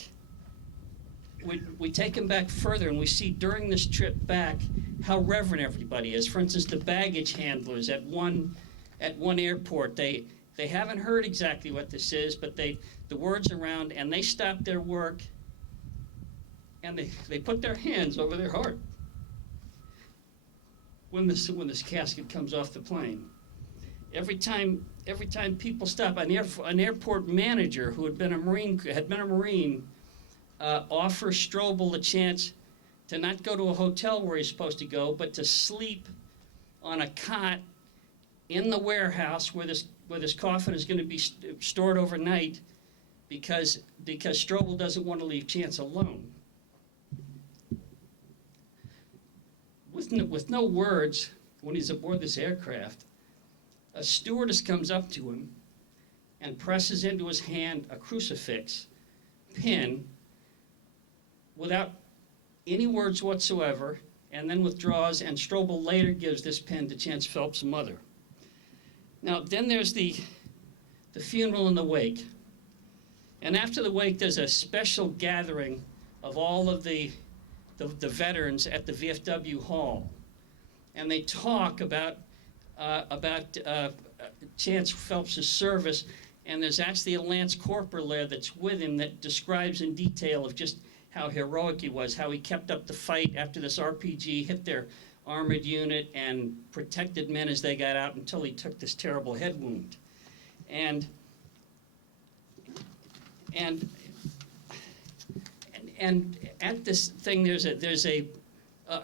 We take him back further, and we see during this trip back how reverent everybody is. For instance, the baggage handlers at one airport, they haven't heard exactly what this is, but the word's around, and they stop their work, and they put their hands over their heart when this casket comes off the plane. Every time people stop, an airport manager who had been a Marine offers Strobel the chance to not go to a hotel where he's supposed to go, but to sleep on a cot in the warehouse where this coffin is going to be stored overnight, because Strobel doesn't want to leave Chance alone. With no words, when he's aboard this aircraft, a stewardess comes up to him and presses into his hand a crucifix pin without any words whatsoever, and then withdraws, and Strobel later gives this pin to Chance Phelps' mother. Now, then there's the funeral and the wake. And after the wake, there's a special gathering of all of the veterans at the VFW Hall. And they talk about Chance Phelps' service, and there's actually a Lance Corporal there that's with him that describes in detail of just how heroic he was, how he kept up the fight after this RPG hit their armored unit and protected men as they got out until he took this terrible head wound. And at this thing, there's a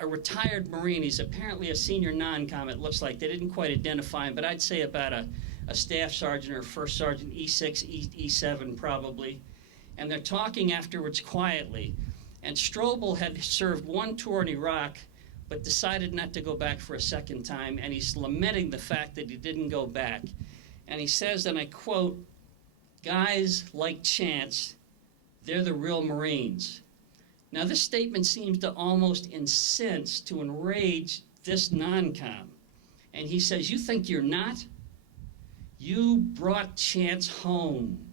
retired Marine. He's apparently a senior non-com, it looks like. They didn't quite identify him, but I'd say about a staff sergeant or first sergeant, E6, E7 probably. And they're talking afterwards quietly. And Strobel had served one tour in Iraq, but decided not to go back for a second time, and he's lamenting the fact that he didn't go back. And he says, and I quote, "Guys like Chance, they're the real Marines." Now, this statement seems to almost incense, to enrage this non-com. And he says, "You think you're not? You brought Chance home.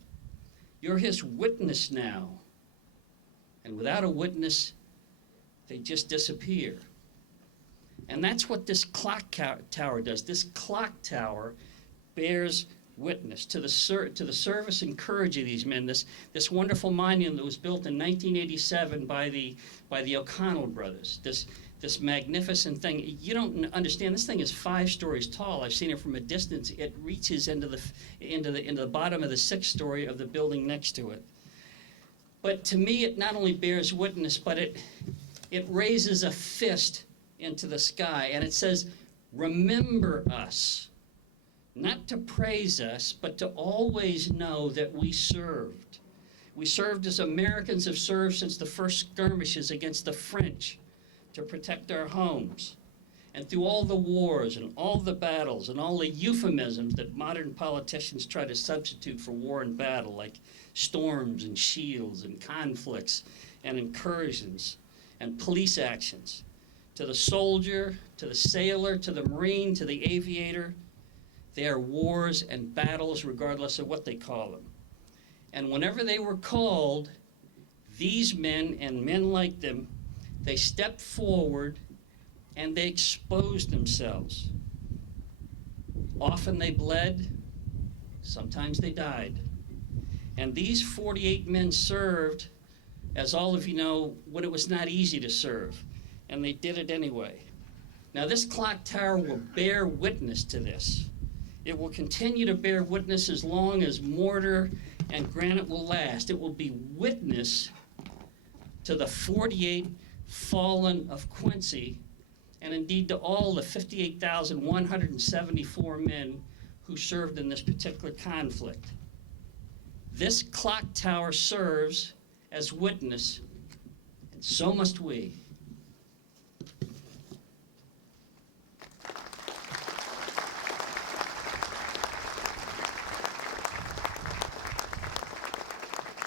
You're his witness now." And without a witness, they just disappear. And that's what this clock tower does. This clock tower bears witness to the service and courage of these men. This wonderful monument that was built in 1987 by the O'Connell brothers. This magnificent thing. You don't understand. This thing is 5 stories tall. I've seen it from a distance. It reaches into the bottom of the 6th story of the building next to it. But to me, it not only bears witness, but it raises a fist into the sky, and it says, "Remember us." Not to praise us, but to always know that we served. We served as Americans have served since the first skirmishes against the French to protect our homes. And through all the wars and all the battles and all the euphemisms that modern politicians try to substitute for war and battle, like storms and shields and conflicts and incursions and police actions, to the soldier, to the sailor, to the Marine, to the aviator, they are wars and battles regardless of what they call them. And whenever they were called, these men and men like them, they stepped forward and they exposed themselves. Often they bled, sometimes they died. And these 48 men served, as all of you know, when it was not easy to serve, and they did it anyway. Now this clock tower will bear witness to this. It will continue to bear witness as long as mortar and granite will last. It will be witness to the 48 fallen of Quincy, and indeed to all the 58,174 men who served in this particular conflict. This clock tower serves as witness, and so must we.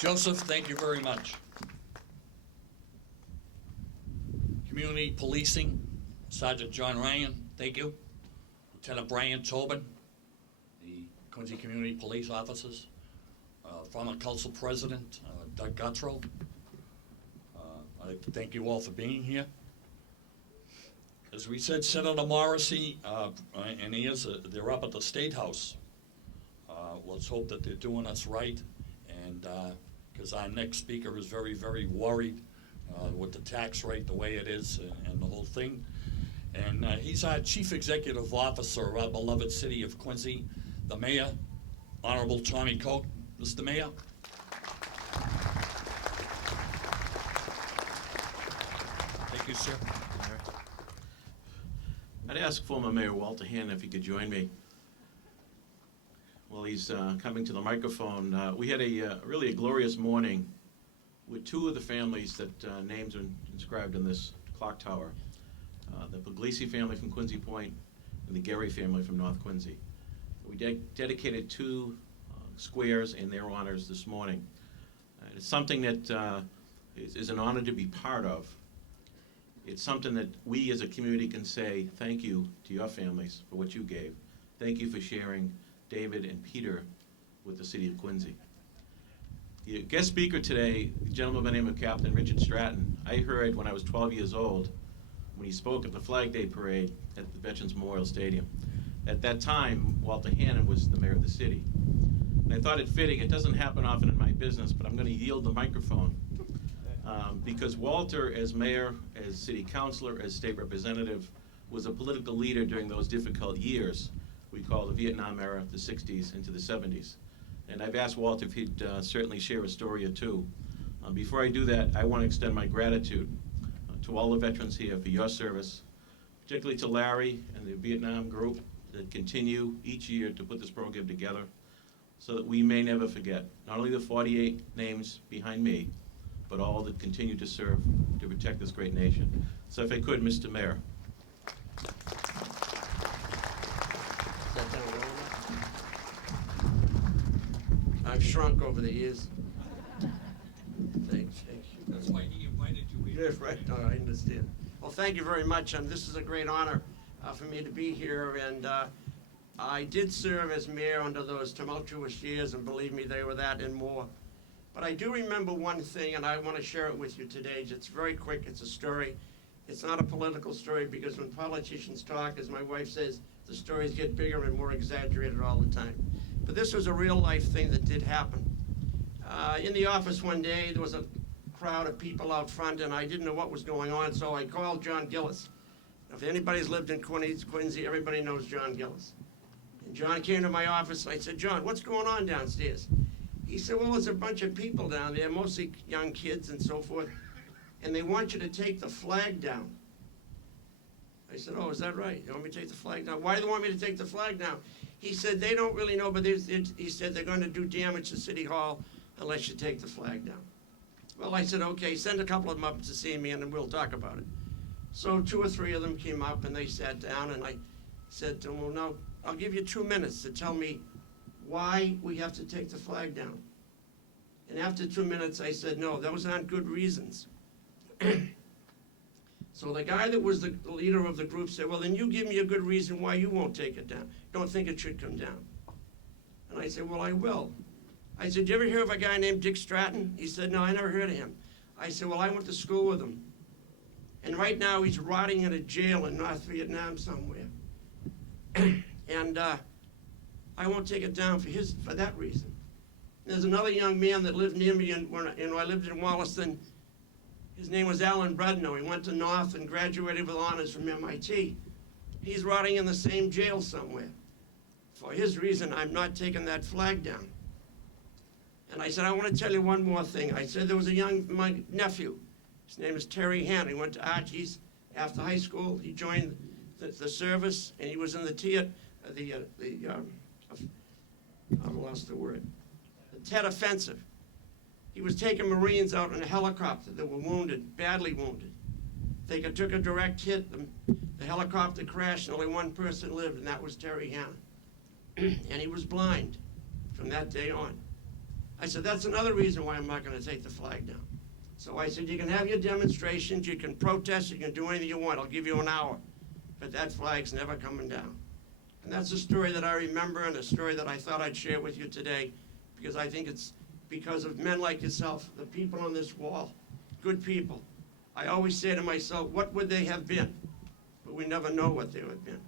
Joseph, thank you very much. Community Policing, Sergeant John Ryan, thank you. Lieutenant Brian Tobin, the Quincy Community Police Officers, former Council President Doug Guttrow. I thank you all for being here. As we said, Senator Morrissey and they're up at the State House. Let's hope that they're doing us right, and because our next speaker is very, very worried with the tax rate the way it is and the whole thing. And he's our Chief Executive Officer of our beloved city of Quincy, the Mayor, Honorable Tommy Koch. Mr. Mayor. Thank you, sir. I'd ask former Mayor Walter Hannon if he could join me. Well, he's coming to the microphone. We had really a glorious morning with 2 of the families that names are inscribed in this clock tower. The Puglisi family from Quincy Point and the Gary family from North Quincy. We dedicated 2 squares in their honors this morning. It's something that is an honor to be part of. It's something that we as a community can say thank you to your families for what you gave. Thank you for sharing David and Peter with the city of Quincy. The guest speaker today, a gentleman by the name of Captain Richard Stratton, I heard when I was 12 years old when he spoke at the Flag Day Parade at the Veterans Memorial Stadium. At that time, Walter Hannon was the mayor of the city. And I thought it fitting, it doesn't happen often in my business, but I'm going to yield the microphone because Walter, as mayor, as city councilor, as state representative, was a political leader during those difficult years we call the Vietnam era, the 60s into the 70s. And I've asked Walter if he'd certainly share a story or two. Before I do that, I want to extend my gratitude to all the veterans here for your service, particularly to Larry and the Vietnam group that continue each year to put this program together so that we may never forget not only the 48 names behind me, but all that continue to serve to protect this great nation. So if I could, Mr. Mayor. I've shrunk over the years. Thanks. That's why he invited you here. Yes, right. No, I understand. Well, thank you very much. This is a great honor for me to be here. And I did serve as mayor under those tumultuous years, and believe me, they were that and more. But I do remember one thing, and I want to share it with you today. It's very quick. It's a story. It's not a political story, because when politicians talk, as my wife says, the stories get bigger and more exaggerated all the time. But But this was a real life thing that did happen. In the office one day, there was a crowd of people out front, and I didn't know what was going on, so I called John Gillis. If anybody's lived in Quincy, everybody knows John Gillis. And John came to my office, and I said, John, what's going on downstairs? He said, well, there's a bunch of people down there, mostly young kids and so forth, and they want you to take the flag down. I said, oh, is that right? You want me to take the flag down? Why do they want me to take the flag down? He said, they don't really know, but he said they're going to do damage to City Hall unless you take the flag down. Well, I said, okay, send a couple of them up to see me, and then we'll talk about it. So 2 or 3 of them came up, and they sat down, and I said to them, well, now, I'll give you 2 minutes to tell me why we have to take the flag down. And after 2 minutes, I said, no, those aren't good reasons. So the guy that was the leader of the group said, well, then you give me a good reason why you won't take it down. Don't think it should come down. And I said, well, I will. I said, you ever hear of a guy named Dick Stratton? He said, no, I never heard of him. I said, well, I went to school with him. And right now he's rotting in a jail in North Vietnam somewhere. And I won't take it down for that reason. There's another young man that lived near me when I lived in Wollaston. His name was Alan Brudno. He went to North and graduated with honors from MIT. He's rotting in the same jail somewhere. For his reason, I'm not taking that flag down. And I said, I want to tell you one more thing. I said, there was my nephew. His name is Terry Hanna. He went to Archie's after high school. He joined the service, and he was in the I've lost the word. The Tet Offensive. He was taking Marines out in a helicopter that were wounded, badly wounded. They took a direct hit. The helicopter crashed, and only one person lived, and that was Terry Hanna. And he was blind from that day on. I said, that's another reason why I'm not going to take the flag down. So I said, you can have your demonstrations, you can protest, you can do anything you want. I'll give you an hour. But that flag's never coming down. And that's a story that I remember and a story that I thought I'd share with you today, because I think it's because of men like yourself, the people on this wall, good people. I always say to myself, what would they have been? But we never know what they would have been.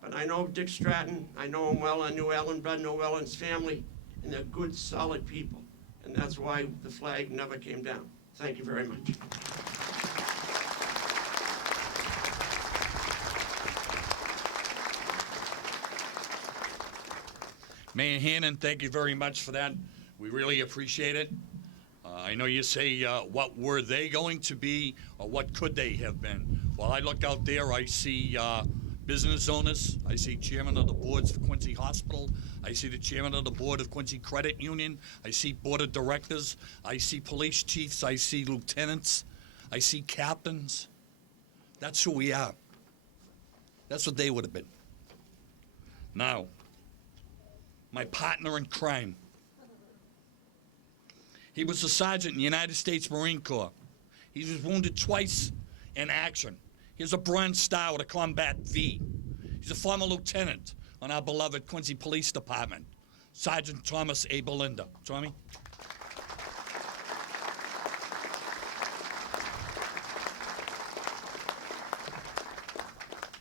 But I know Dick Stratton, I know him well, I knew Alan Brudno well and his family, and they're good, solid people. And that's why the flag never came down. Thank you very much. Mayor Hannon, thank you very much for that. We really appreciate it. I know you say, what were they going to be, or what could they have been? Well, I look out there, I see business owners, I see chairman of the boards for Quincy Hospital, I see the chairman of the board of Quincy Credit Union, I see board of directors, I see police chiefs, I see lieutenants, I see captains. That's who we are. That's what they would have been. Now, my partner in crime. He was a sergeant in the United States Marine Corps. He was wounded twice in action. He has a Bronze Star with a Combat V. He's a former lieutenant on our beloved Quincy Police Department, Sergeant Thomas A. Belinda. Tommy?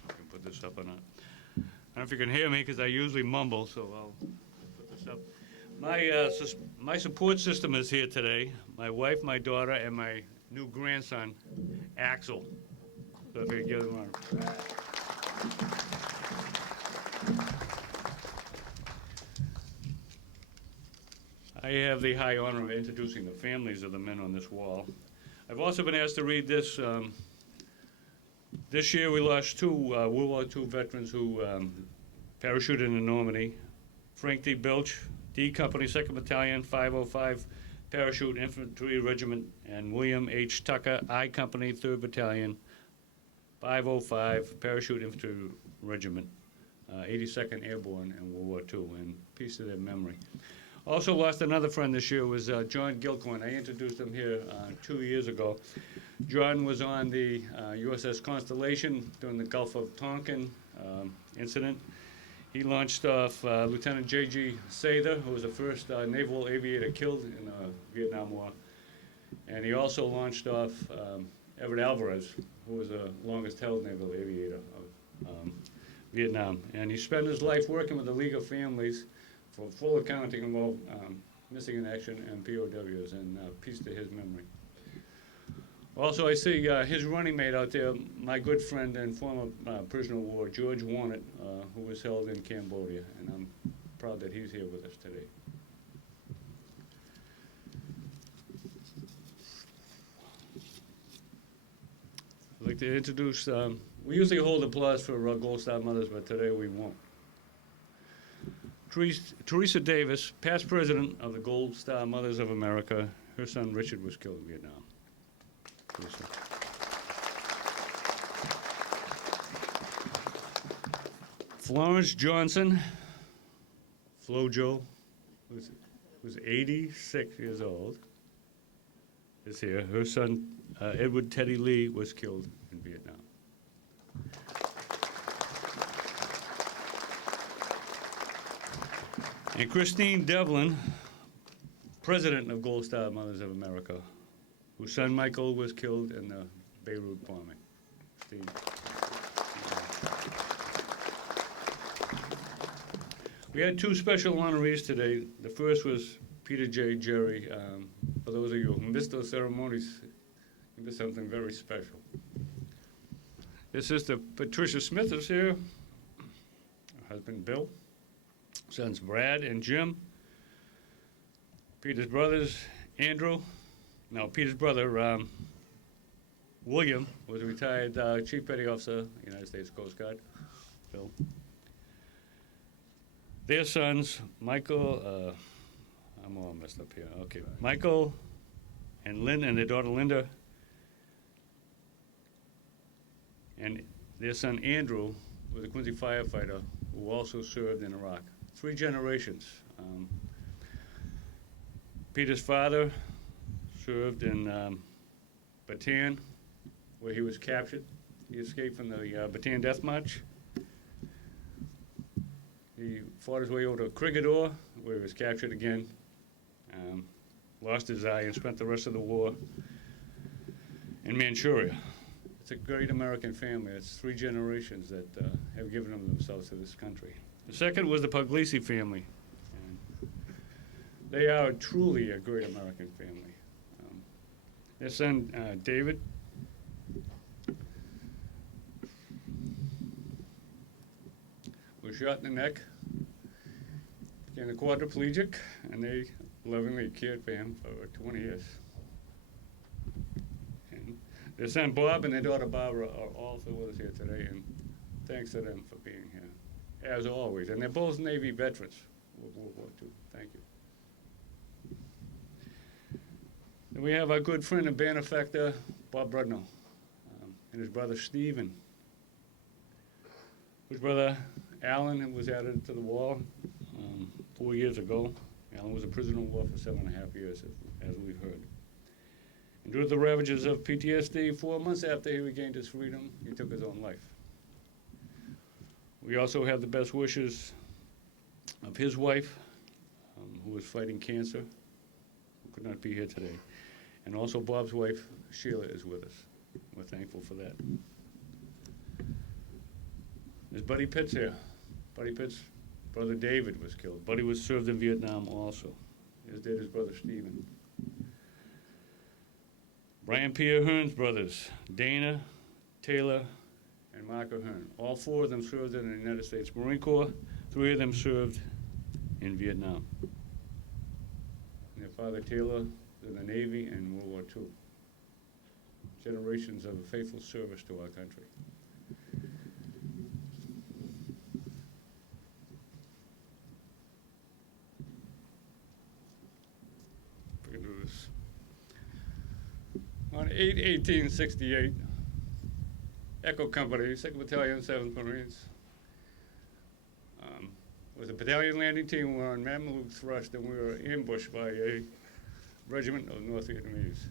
I can put this up or not. I don't know if you can hear me because I usually mumble, so I'll put this up. My support system is here today. My wife, my daughter, and my new grandson, Axel. So if you could give them a... I have the high honor of introducing the families of the men on this wall. I've also been asked to read this. This year we lost 2 World War II veterans who parachuted in Normandy. Frank D. Bilch, D Company, 2nd Battalion, 505 Parachute Infantry Regiment, and William H. Tucker, I Company, 3rd Battalion, 505 Parachute Infantry Regiment, 82nd Airborne in World War II, and peace to their memory. Also lost another friend this year was John Gilcoin. I introduced him here 2 years ago. John was on the USS Constellation during the Gulf of Tonkin incident. He launched off Lieutenant J.G. Sather, who was the first naval aviator killed in the Vietnam War. And he also launched off Everett Alvarez, who was the longest held naval aviator of Vietnam. And he spent his life working with the League of Families for full accounting of all missing in action and POWs, and peace to his memory. Also, I see his running mate out there, my good friend and former prisoner of war, George Warnett, who was held in Cambodia, and I'm proud that he's here with us today. I'd like to introduce, we usually hold applause for Gold Star mothers, but today we won't. Teresa Davis, past president of the Gold Star Mothers of America, her son Richard was killed in Vietnam. Teresa. Florence Johnson, FloJo, who's 86 years old, is here. Her son, Edward Teddy Lee, was killed in Vietnam. And Christine Devlin, president of Gold Star Mothers of America, whose son Michael was killed in the Beirut bombing. Steve. We had two special honorees today. The first was Peter J. Jerry. For those of you who missed those ceremonies, you missed something very special. His sister Patricia Smith is here. Her husband Bill. Sons Brad and Jim. Peter's brothers, Andrew. Now, Peter's brother, William, was a retired Chief Petty Officer, United States Coast Guard. Bill. Their sons, Michael, I'm all messed up here. Okay, Michael and Lynn and their daughter Linda, and their son Andrew was a Quincy firefighter who also served in Iraq. 3 generations. Peter's father served in Bataan, where he was captured. He escaped from the Bataan Death March. He fought his way over to Krigador, where he was captured again, lost his eye, and spent the rest of the war in Manchuria. It's a great American family. It's 3 generations that have given themselves to this country. The second was the Puglisi family. And they are truly a great American family. Their son, David, was shot in the neck, became a quadriplegic, and they lovingly cared for him for over 20 years. And their son, Bob, and their daughter, Barbara, are also with us here today, and thanks to them for being here, as always. And they're both Navy veterans, World War II. Thank you. And we have our good friend and benefactor, Bob Brudno, and his brother, Stephen. His brother, Alan, was added to the wall 4 years ago. Alan was a prisoner of war for 7.5 years, as we've heard. And due to the ravages of PTSD, 4 months after he regained his freedom, he took his own life. We also have the best wishes of his wife, who was fighting cancer, who could not be here today. And also Bob's wife, Sheila, is with us. We're thankful for that. There's Buddy Pitts here. Buddy Pitts' brother David was killed. Buddy was served in Vietnam also, as did his brother Stephen. Brian Pierre Hearn's brothers, Dana, Taylor, and Mark Ahern. All 4 of them served in the United States Marine Corps. 3 of them served in Vietnam. And their father Taylor was in the Navy in World War II. Generations of faithful service to our country. If we can do this. On 8/18/68, Echo Company, 2nd Battalion, 7th Marines, was a battalion landing team. We were on Mameluke thrust, and we were ambushed by a regiment of North Vietnamese.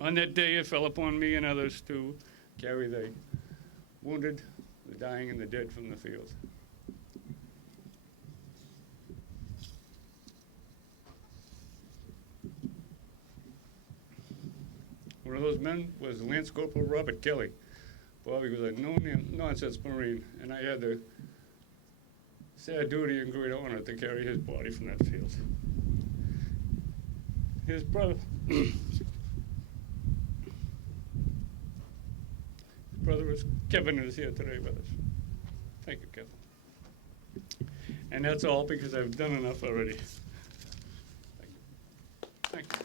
On that day, it fell upon me and others to carry the wounded, the dying, and the dead from the field. One of those men was Lance Corporal Robert Kelly. Bobby was a no-nonsense Marine, and I had the sad duty and great honor to carry his body from that field. His brother, his brother is Kevin is here today with us. Thank you, Kevin. And that's all because I've done enough already. Thank you. Thank you.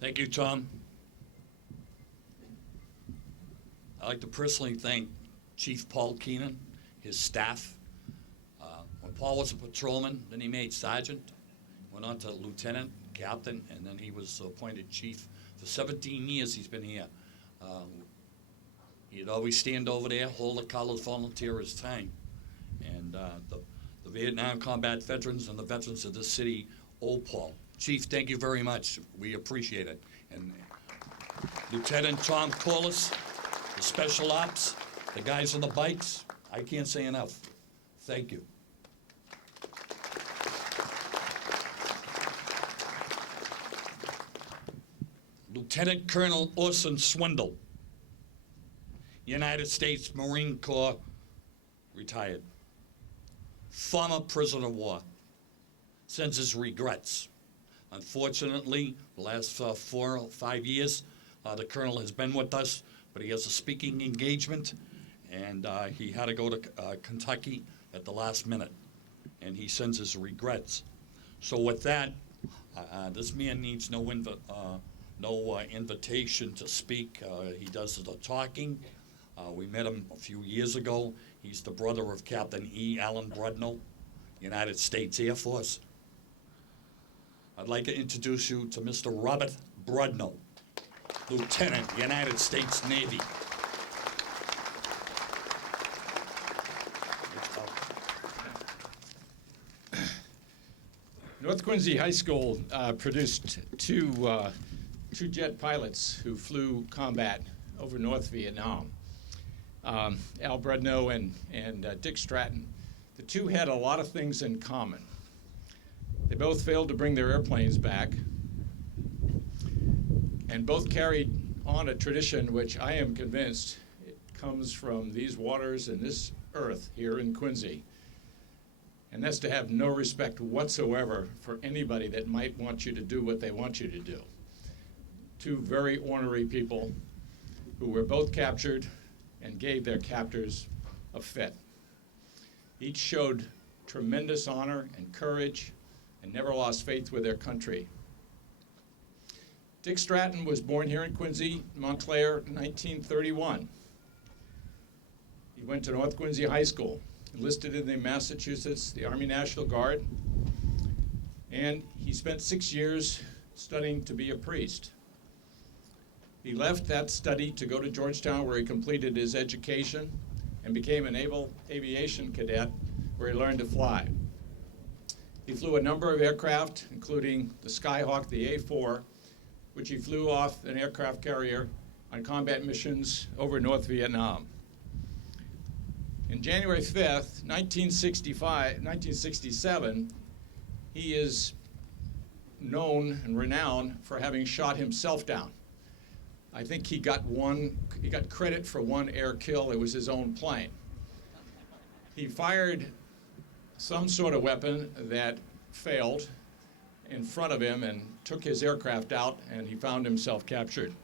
Thank you, Tom. I'd like to personally thank Chief Paul Keenan, his staff. When Paul was a patrolman, then he made sergeant, went on to lieutenant, captain, and then he was appointed chief. For 17 years he's been here. He'd always stand over there, hold the colors, volunteer his time. And the Vietnam combat veterans and the veterans of this city owe Paul. Chief, thank you very much. We appreciate it. And Lieutenant Tom Corliss, the special ops, the guys on the bikes, I can't say enough. Thank you. Lieutenant Colonel Orson Swindle, United States Marine Corps, retired. Former prisoner of war, sends his regrets. Unfortunately, the last 4 or 5 years, the colonel has been with us, but he has a speaking engagement, and he had to go to Kentucky at the last minute, and he sends his regrets. So with that, this man needs no invitation to speak. He does the talking. We met him a few years ago. He's the brother of Captain E. Allen Brudno, United States Air Force. I'd like to introduce you to Mr. Robert Brudno, Lieutenant, United States Navy. North Quincy High School produced two jet pilots who flew combat over North Vietnam. Al Brudno and Dick Stratton. The two had a lot of things in common. They both failed to bring their airplanes back, and both carried on a tradition which I am convinced it comes from these waters and this earth here in Quincy. And that's to have no respect whatsoever for anybody that might want you to do what they want you to do. Two very ornery people who were both captured and gave their captors a fit. Each showed tremendous honor and courage and never lost faith with their country. Dick Stratton was born here in Quincy, Montclair, in 1931. He went to North Quincy High School, enlisted in the Massachusetts, the Army National Guard, and he spent 6 years studying to be a priest. He left that study to go to Georgetown, where he completed his education and became a naval aviation cadet, where he learned to fly. He flew a number of aircraft, including the Skyhawk, the A-4, which he flew off an aircraft carrier on combat missions over North Vietnam. In January 5th, 1967, he is known and renowned for having shot himself down. I think he got credit for one air kill. It was his own plane. He fired some sort of weapon that failed in front of him and took his aircraft out, and he found himself captured.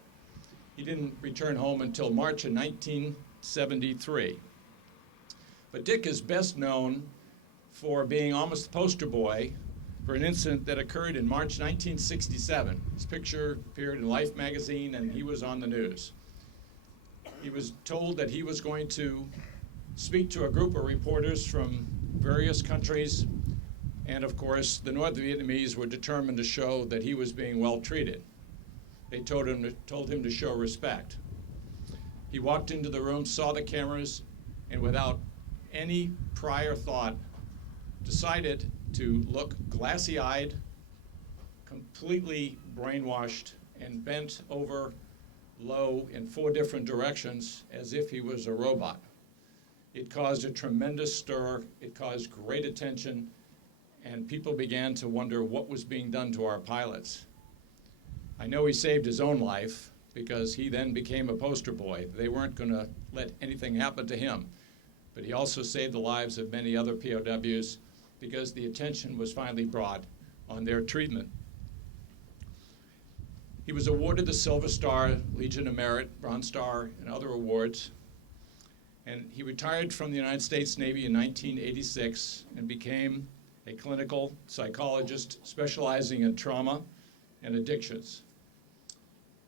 He didn't return home until March of 1973. But Dick is best known for being almost the poster boy for an incident that occurred in March 1967. His picture appeared in Life magazine, and he was on the news. He was told that he was going to speak to a group of reporters from various countries, and of course, the North Vietnamese were determined to show that he was being well treated. They told him to show respect. He walked into the room, saw the cameras, and without any prior thought, decided to look glassy-eyed, completely brainwashed, and bent over low in 4 different directions as if he was a robot. It caused a tremendous stir, it caused great attention, and people began to wonder what was being done to our pilots. I know he saved his own life because he then became a poster boy. They weren't going to let anything happen to him. But he also saved the lives of many other POWs because the attention was finally brought on their treatment. He was awarded the Silver Star, Legion of Merit, Bronze Star, and other awards. And he retired from the United States Navy in 1986 and became a clinical psychologist specializing in trauma and addictions.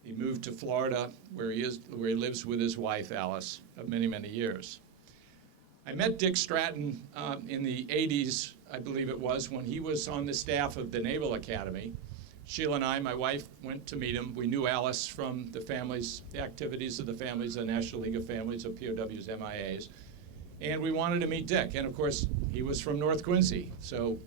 He moved to Florida, where he lives with his wife, Alice, of many, many years. I met Dick Stratton in the 80s, I believe it was, when he was on the staff of the Naval Academy. Sheila and I, my wife, went to meet him. We knew Alice from the families, the activities of the families, the National League of Families of POWs, MIAs. And we wanted to meet Dick. And of course, he was from North Quincy. So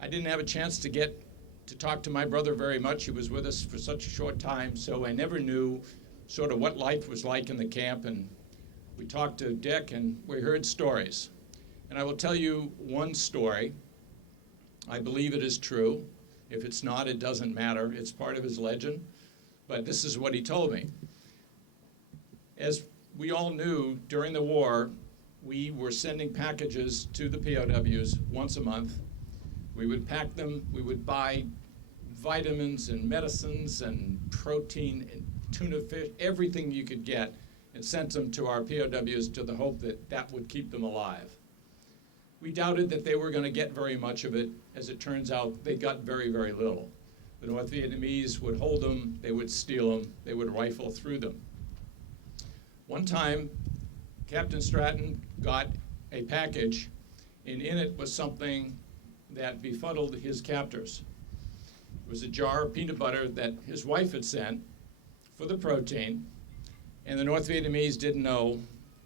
I didn't have a chance to get to talk to my brother very much. He was with us for such a short time. So I never knew sort of what life was like in the camp. And we talked to Dick and we heard stories. And I will tell you one story. I believe it is true. If it's not, it doesn't matter. It's part of his legend. But this is what he told me. As we all knew, during the war, we were sending packages to the POWs once a month. We would pack them. We would buy vitamins and medicines and protein and tuna fish, everything you could get, and sent them to our POWs to the hope that that would keep them alive. We doubted that they were going to get very much of it. As it turns out, they got very, very little. The North Vietnamese would hold them, they would steal them, they would rifle through them. One time, Captain Stratton got a package, and in it was something that befuddled his captors. It was a jar of peanut butter that his wife had sent for the protein, and the North Vietnamese didn't know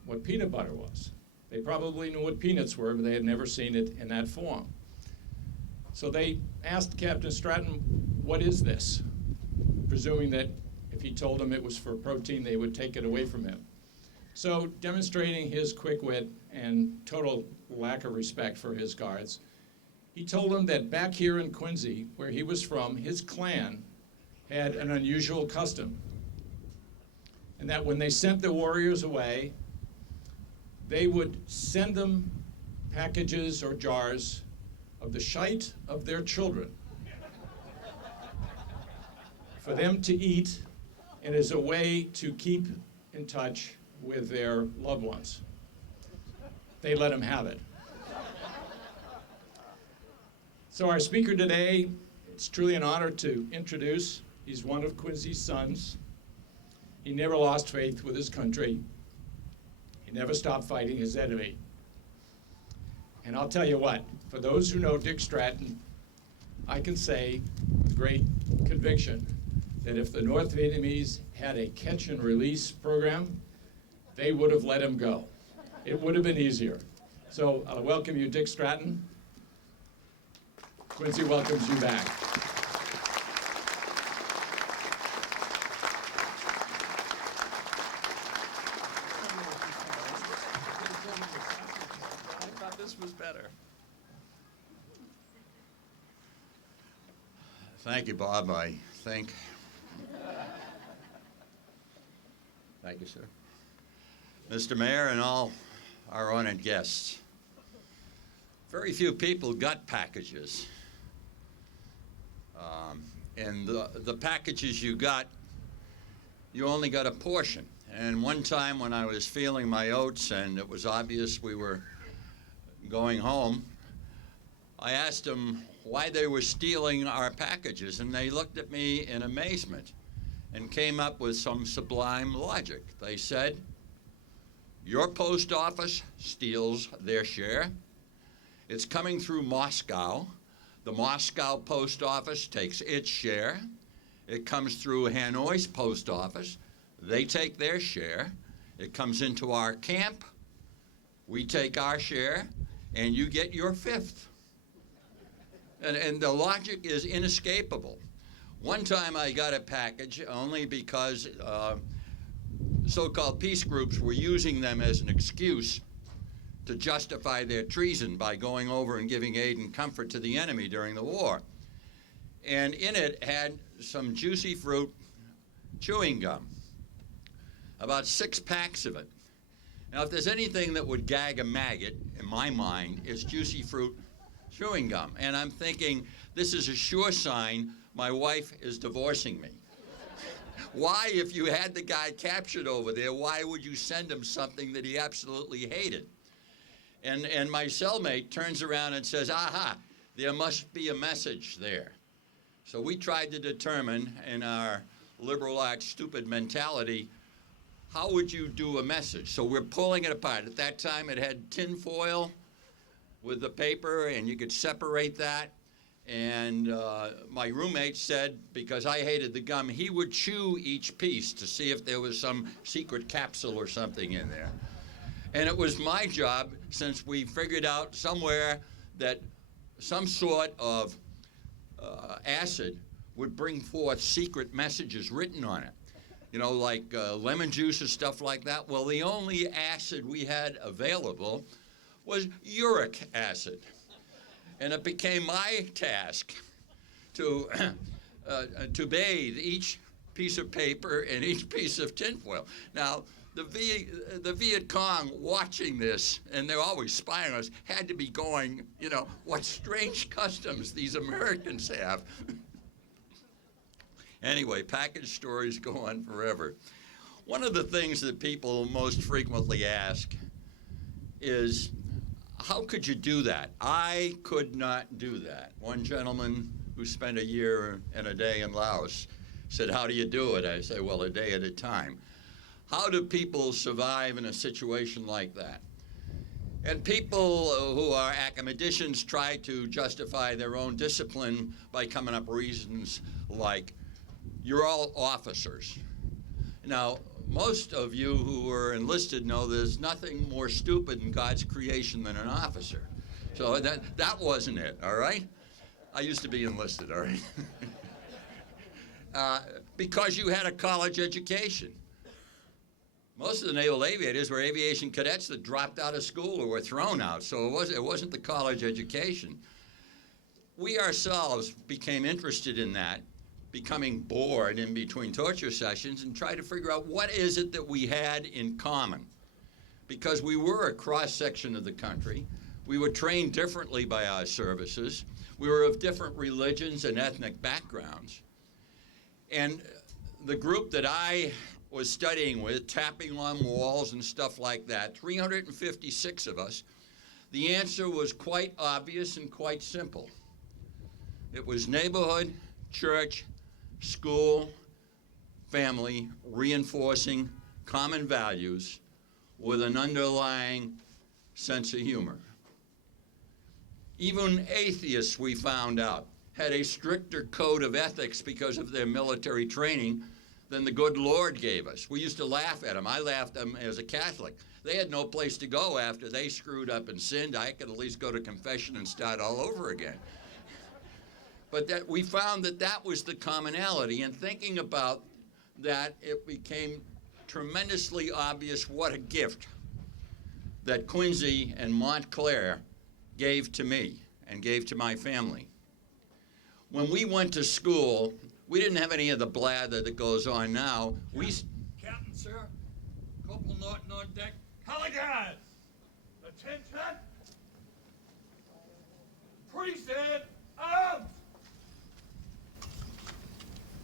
what peanut butter was. They probably knew what peanuts were, but they had never seen it in that form. So they asked Captain Stratton, what is this? Presuming that if he told them it was for protein, they would take it away from him. So demonstrating his quick wit and total lack of respect for his guards, he told them that back here in Quincy, where he was from, his clan had an unusual custom. And that when they sent the warriors away, they would send them packages or jars of the shite of their children for them to eat and as a way to keep in touch with their loved ones. They let them have it. So our speaker today, it's truly an honor to introduce. He's one of Quincy's sons. He never lost faith with his country. He never stopped fighting his enemy. And I'll tell you what, for those who know Dick Stratton, I can say with great conviction that if the North Vietnamese had a catch and release program, they would have let him go. It would have been easier. So I'll welcome you, Dick Stratton. Quincy welcomes you back. Thank you, Bob. I think. Thank you, sir. Mr. Mayor and all our honored guests. Very few people got packages. And the packages you got, you only got a portion. And one time when I was feeling my oats and it was obvious we were going home, I asked them why they were stealing our packages, and they looked at me in amazement and came up with some sublime logic. They said, your post office steals their share. It's coming through Moscow. The Moscow post office takes its share. It comes through Hanoi's post office. They take their share. It comes into our camp. We take our share, and you get your fifth. And the logic is inescapable. One time I got a package only because so-called peace groups were using them as an excuse to justify their treason by going over and giving aid and comfort to the enemy during the war. and in it had some Juicy Fruit chewing gum, about 6 packs of it. Now, if there's anything that would gag a maggot, in my mind, is Juicy Fruit chewing gum. And I'm thinking, this is a sure sign my wife is divorcing me. Why, if you had the guy captured over there, why would you send him something that he absolutely hated? And my cellmate turns around and says, aha, there must be a message there. So we tried to determine, in our liberal arts stupid mentality, how would you do a message? So we're pulling it apart. At that time, it had tin foil with the paper, and you could separate that. And my roommate said, because I hated the gum, he would chew each piece to see if there was some secret capsule or something in there. And it was my job, since we figured out somewhere that some sort of acid would bring forth secret messages written on it. You know, like lemon juice and stuff like that. Well, the only acid we had available was uric acid. And it became my task to bathe each piece of paper and each piece of tinfoil. Now, the Viet Cong watching this, and they're always spying on us, had to be going, you know, what strange customs these Americans have. Anyway, package stories go on forever. One of the things that people most frequently ask is, how could you do that? I could not do that. One gentleman who spent a year and a day in Laos said, how do you do it? I say, well, a day at a time. How do people survive in a situation like that? And people who are academicians try to justify their own discipline by coming up reasons like, you're all officers. Now, most of you who are enlisted know there's nothing more stupid in God's creation than an officer. So that wasn't it, all right? I used to be enlisted, all right? Because you had a college education. Most of the naval aviators were aviation cadets that dropped out of school or were thrown out, so it wasn't the college education. We ourselves became interested in that, becoming bored in between torture sessions, and tried to figure out what is it that we had in common. Because we were a cross-section of the country, we were trained differently by our services, we were of different religions and ethnic backgrounds. And the group that I was studying with, tapping on walls and stuff like that, 356 of us, the answer was quite obvious and quite simple. It was neighborhood, church, school, family, reinforcing common values with an underlying sense of humor. Even atheists, we found out, had a stricter code of ethics because of their military training than the good Lord gave us. We used to laugh at them. I laughed at them as a Catholic. They had no place to go after they screwed up and sinned. I could at least go to confession and start all over again. But that we found that that was the commonality, and thinking about that, it became tremendously obvious what a gift that Quincy and Montclair gave to me and gave to my family. When we went to school, we didn't have any of the blather that goes on now. Captain, sir, Corporal Norton on deck. Halligan! Attention! Priest arms!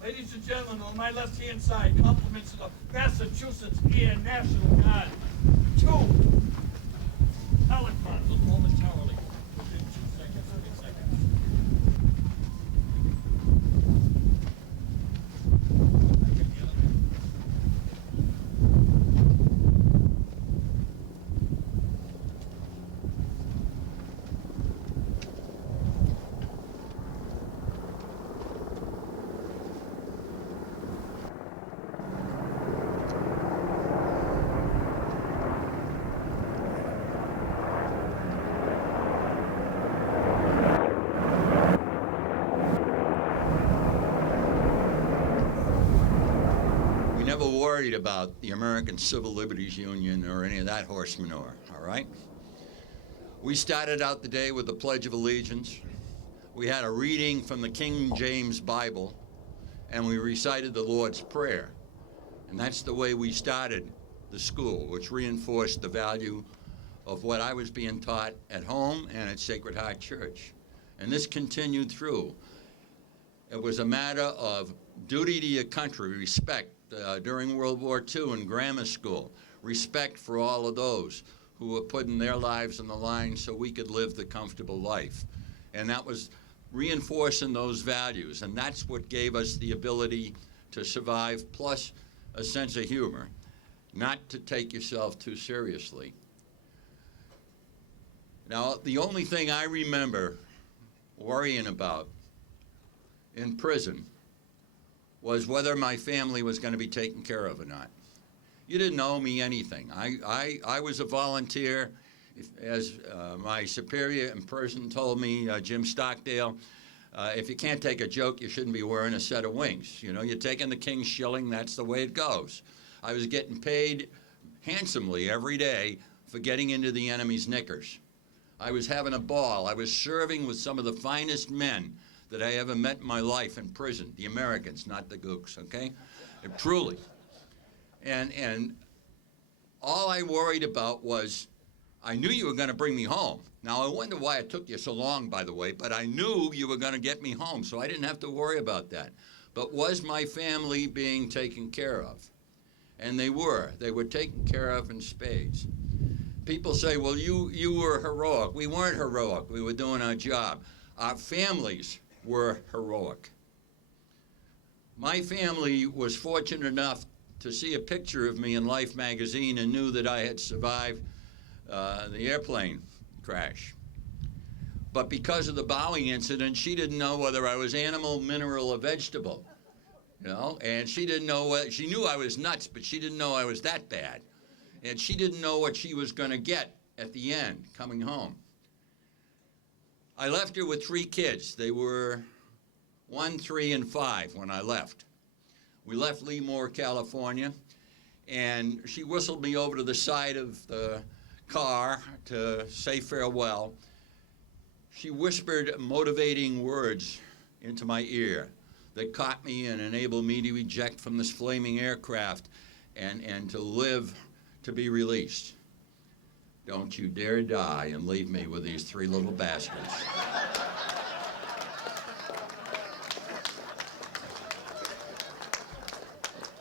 Ladies and gentlemen, on my left-hand side, compliments of the Massachusetts Air National Guard. 2 helicopters momentarily. Within 2 seconds, 3 seconds. Worried about the American Civil Liberties Union or any of that horse manure, all right? We started out the day with the Pledge of Allegiance. we had a reading from the King James Bible, and we recited the Lord's Prayer. And that's the way we started the school, which reinforced the value of what I was being taught at home and at Sacred Heart Church. And this continued through. It was a matter of duty to your country, respect during World War II in grammar school, respect for all of those who were putting their lives on the line so we could live the comfortable life. And that was reinforcing those values, and that's what gave us the ability to survive, plus a sense of humor, not to take yourself too seriously. Now, the only thing I remember worrying about in prison was whether my family was going to be taken care of or not. You didn't owe me anything. I was a volunteer. As my superior in prison told me, Jim Stockdale, if you can't take a joke, you shouldn't be wearing a set of wings. You know, you're taking the king's shilling, that's the way it goes. I was getting paid handsomely every day for getting into the enemy's knickers. I was having a ball. I was serving with some of the finest men that I ever met in my life in prison, the Americans, not the gooks, okay? Truly. And all I worried about was, I knew you were going to bring me home. Now, I wonder why it took you so long, by the way, but I knew you were going to get me home, so I didn't have to worry about that. But was my family being taken care of? And they were. They were taken care of in spades. People say, well, you were heroic. We weren't heroic. We were doing our job. Our families were heroic. My family was fortunate enough to see a picture of me in Life magazine and knew that I had survived the airplane crash. But because of the Boeing incident, she didn't know whether I was animal, mineral, or vegetable. You know, and she didn't know what, she knew I was nuts, but she didn't know I was that bad. And she didn't know what she was going to get at the end, coming home. I left her with 3 kids. They were 1, 3, and 5 when I left. We left Lemoore, California, and she whistled me over to the side of the car to say farewell. She whispered motivating words into my ear that caught me and enabled me to eject from this flaming aircraft and to live to be released. Don't you dare die and leave me with these 3 little bastards.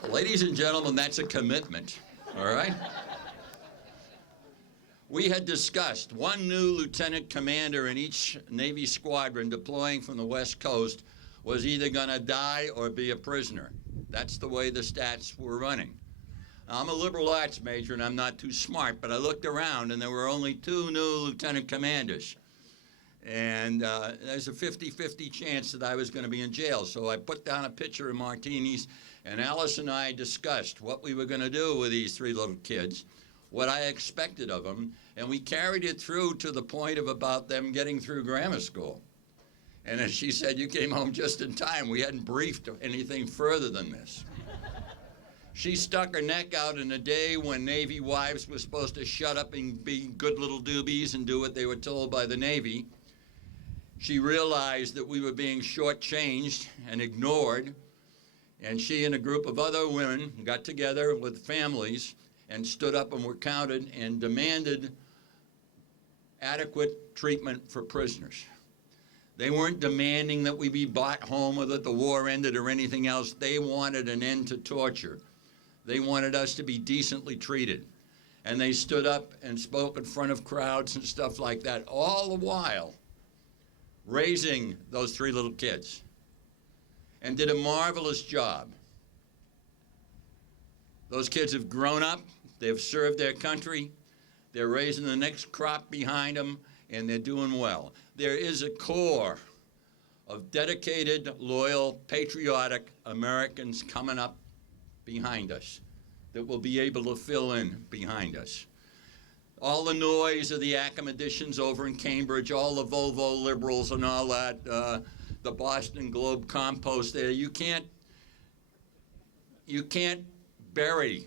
Ladies and gentlemen, that's a commitment, all right? We had discussed 1 new lieutenant commander in each Navy squadron deploying from the West Coast was either going to die or be a prisoner. That's the way the stats were running. I'm a liberal arts major and I'm not too smart, but I looked around and there were only 2 new lieutenant commanders. And there's a 50-50 chance that I was going to be in jail. So I put down a pitcher of martinis, and Alice and I discussed what we were going to do with these 3 little kids, what I expected of them, and we carried it through to the point of about them getting through grammar school. And as she said, you came home just in time. We hadn't briefed anything further than this. She stuck her neck out in a day when Navy wives were supposed to shut up and be good little doobies and do what they were told by the Navy. She realized that we were being shortchanged and ignored, and she and a group of other women got together with families and stood up and were counted and demanded adequate treatment for prisoners. They weren't demanding that we be brought home or that the war ended or anything else. They wanted an end to torture. They wanted us to be decently treated. And they stood up and spoke in front of crowds and stuff like that, all the while raising those 3 little kids, and did a marvelous job. Those kids have grown up, they've served their country, they're raising the next crop behind them, and they're doing well. There is a core of dedicated, loyal, patriotic Americans coming up behind us that will be able to fill in behind us. All the noise of the academicians over in Cambridge, all the Volvo liberals and all that, the Boston Globe compost there, you can't bury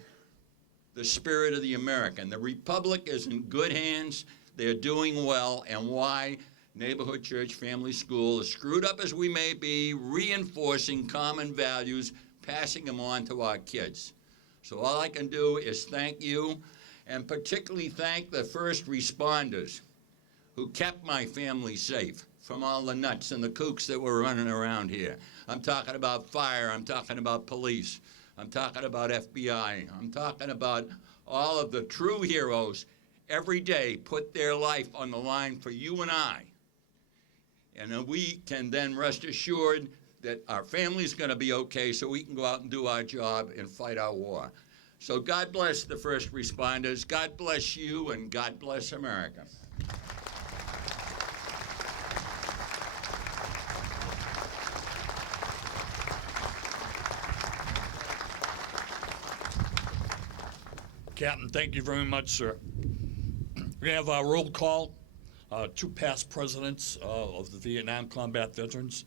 the spirit of the American. The Republic is in good hands. They're doing well. And why? neighborhood church, family school, as screwed up as we may be, reinforcing common values, passing them on to our kids. So all I can do is thank you, and particularly thank the first responders who kept my family safe from all the nuts and the kooks that were running around here. I'm talking about fire, I'm talking about police, I'm talking about FBI, I'm talking about all of the true heroes every day put their life on the line for you and I. And we can then rest assured that our family's going to be okay so we can go out and do our job and fight our war. So God bless the first responders, God bless you, and God bless America. Captain, thank you very much, sir. We have our roll call. Two past presidents of the Vietnam combat veterans,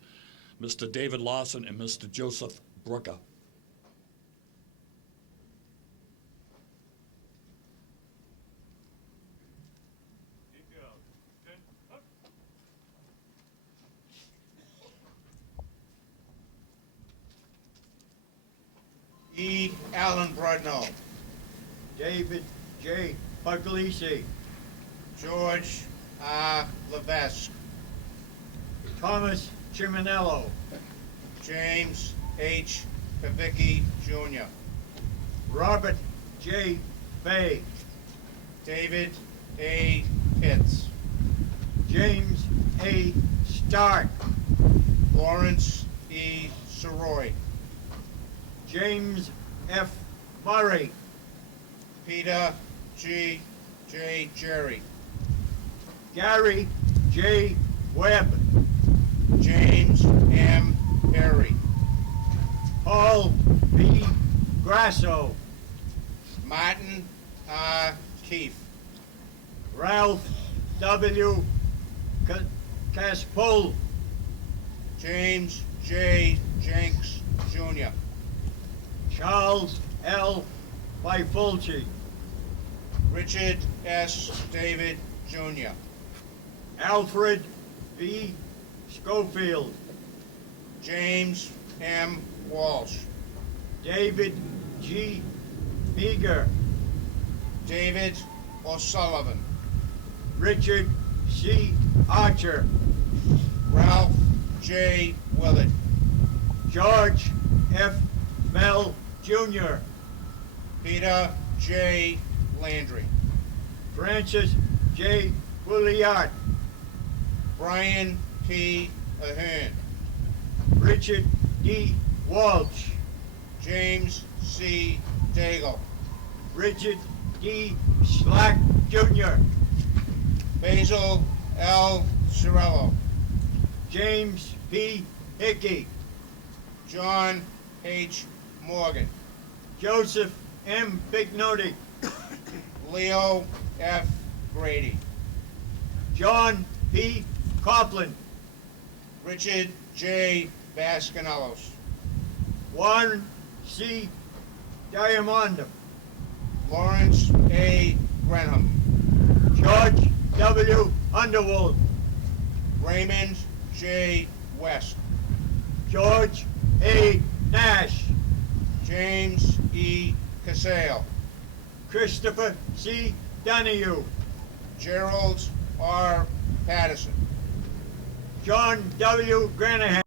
Mr. David Lawson and Mr. Joseph Brooker. E. Allen Brodno. David J. Puglisi. George R. Levesque. Thomas Chiminello. James H. Kavicki, Jr. Robert J. Fay. David A. Pitts. James A. Stark. Lawrence E. Soroy. James F. Murray. Peter G. J. Jerry. Gary J. Webb. James M. Perry. Paul B. Grasso. Martin R. Keefe. Ralph W. Caspol. James J. Jenks, Jr. Charles L. Bifulci. Richard S. David, Jr. Alfred V. Schofield. James M. Walsh. David G. Meager. David O'Sullivan. Richard C. Archer. Ralph J. Willett. George F. Mell, Jr. Peter J. Landry. Francis J. Williard. Brian P. Ahern. Richard D. Walsh. James C. Daigle. Richard D. Slack, Jr. Basil L. Cirillo. James P. Hickey. John H. Morgan. Joseph M. Bignoti. Leo F. Grady. John P. Coughlin. Richard J. Vasconellos. Warren C. Diamondum. Lawrence A. Grenham. George W. Underwood. Raymond J. West. George A. Nash. James E. Casale. Christopher C. Donahue. Gerald R. Patterson. John W. Granahan.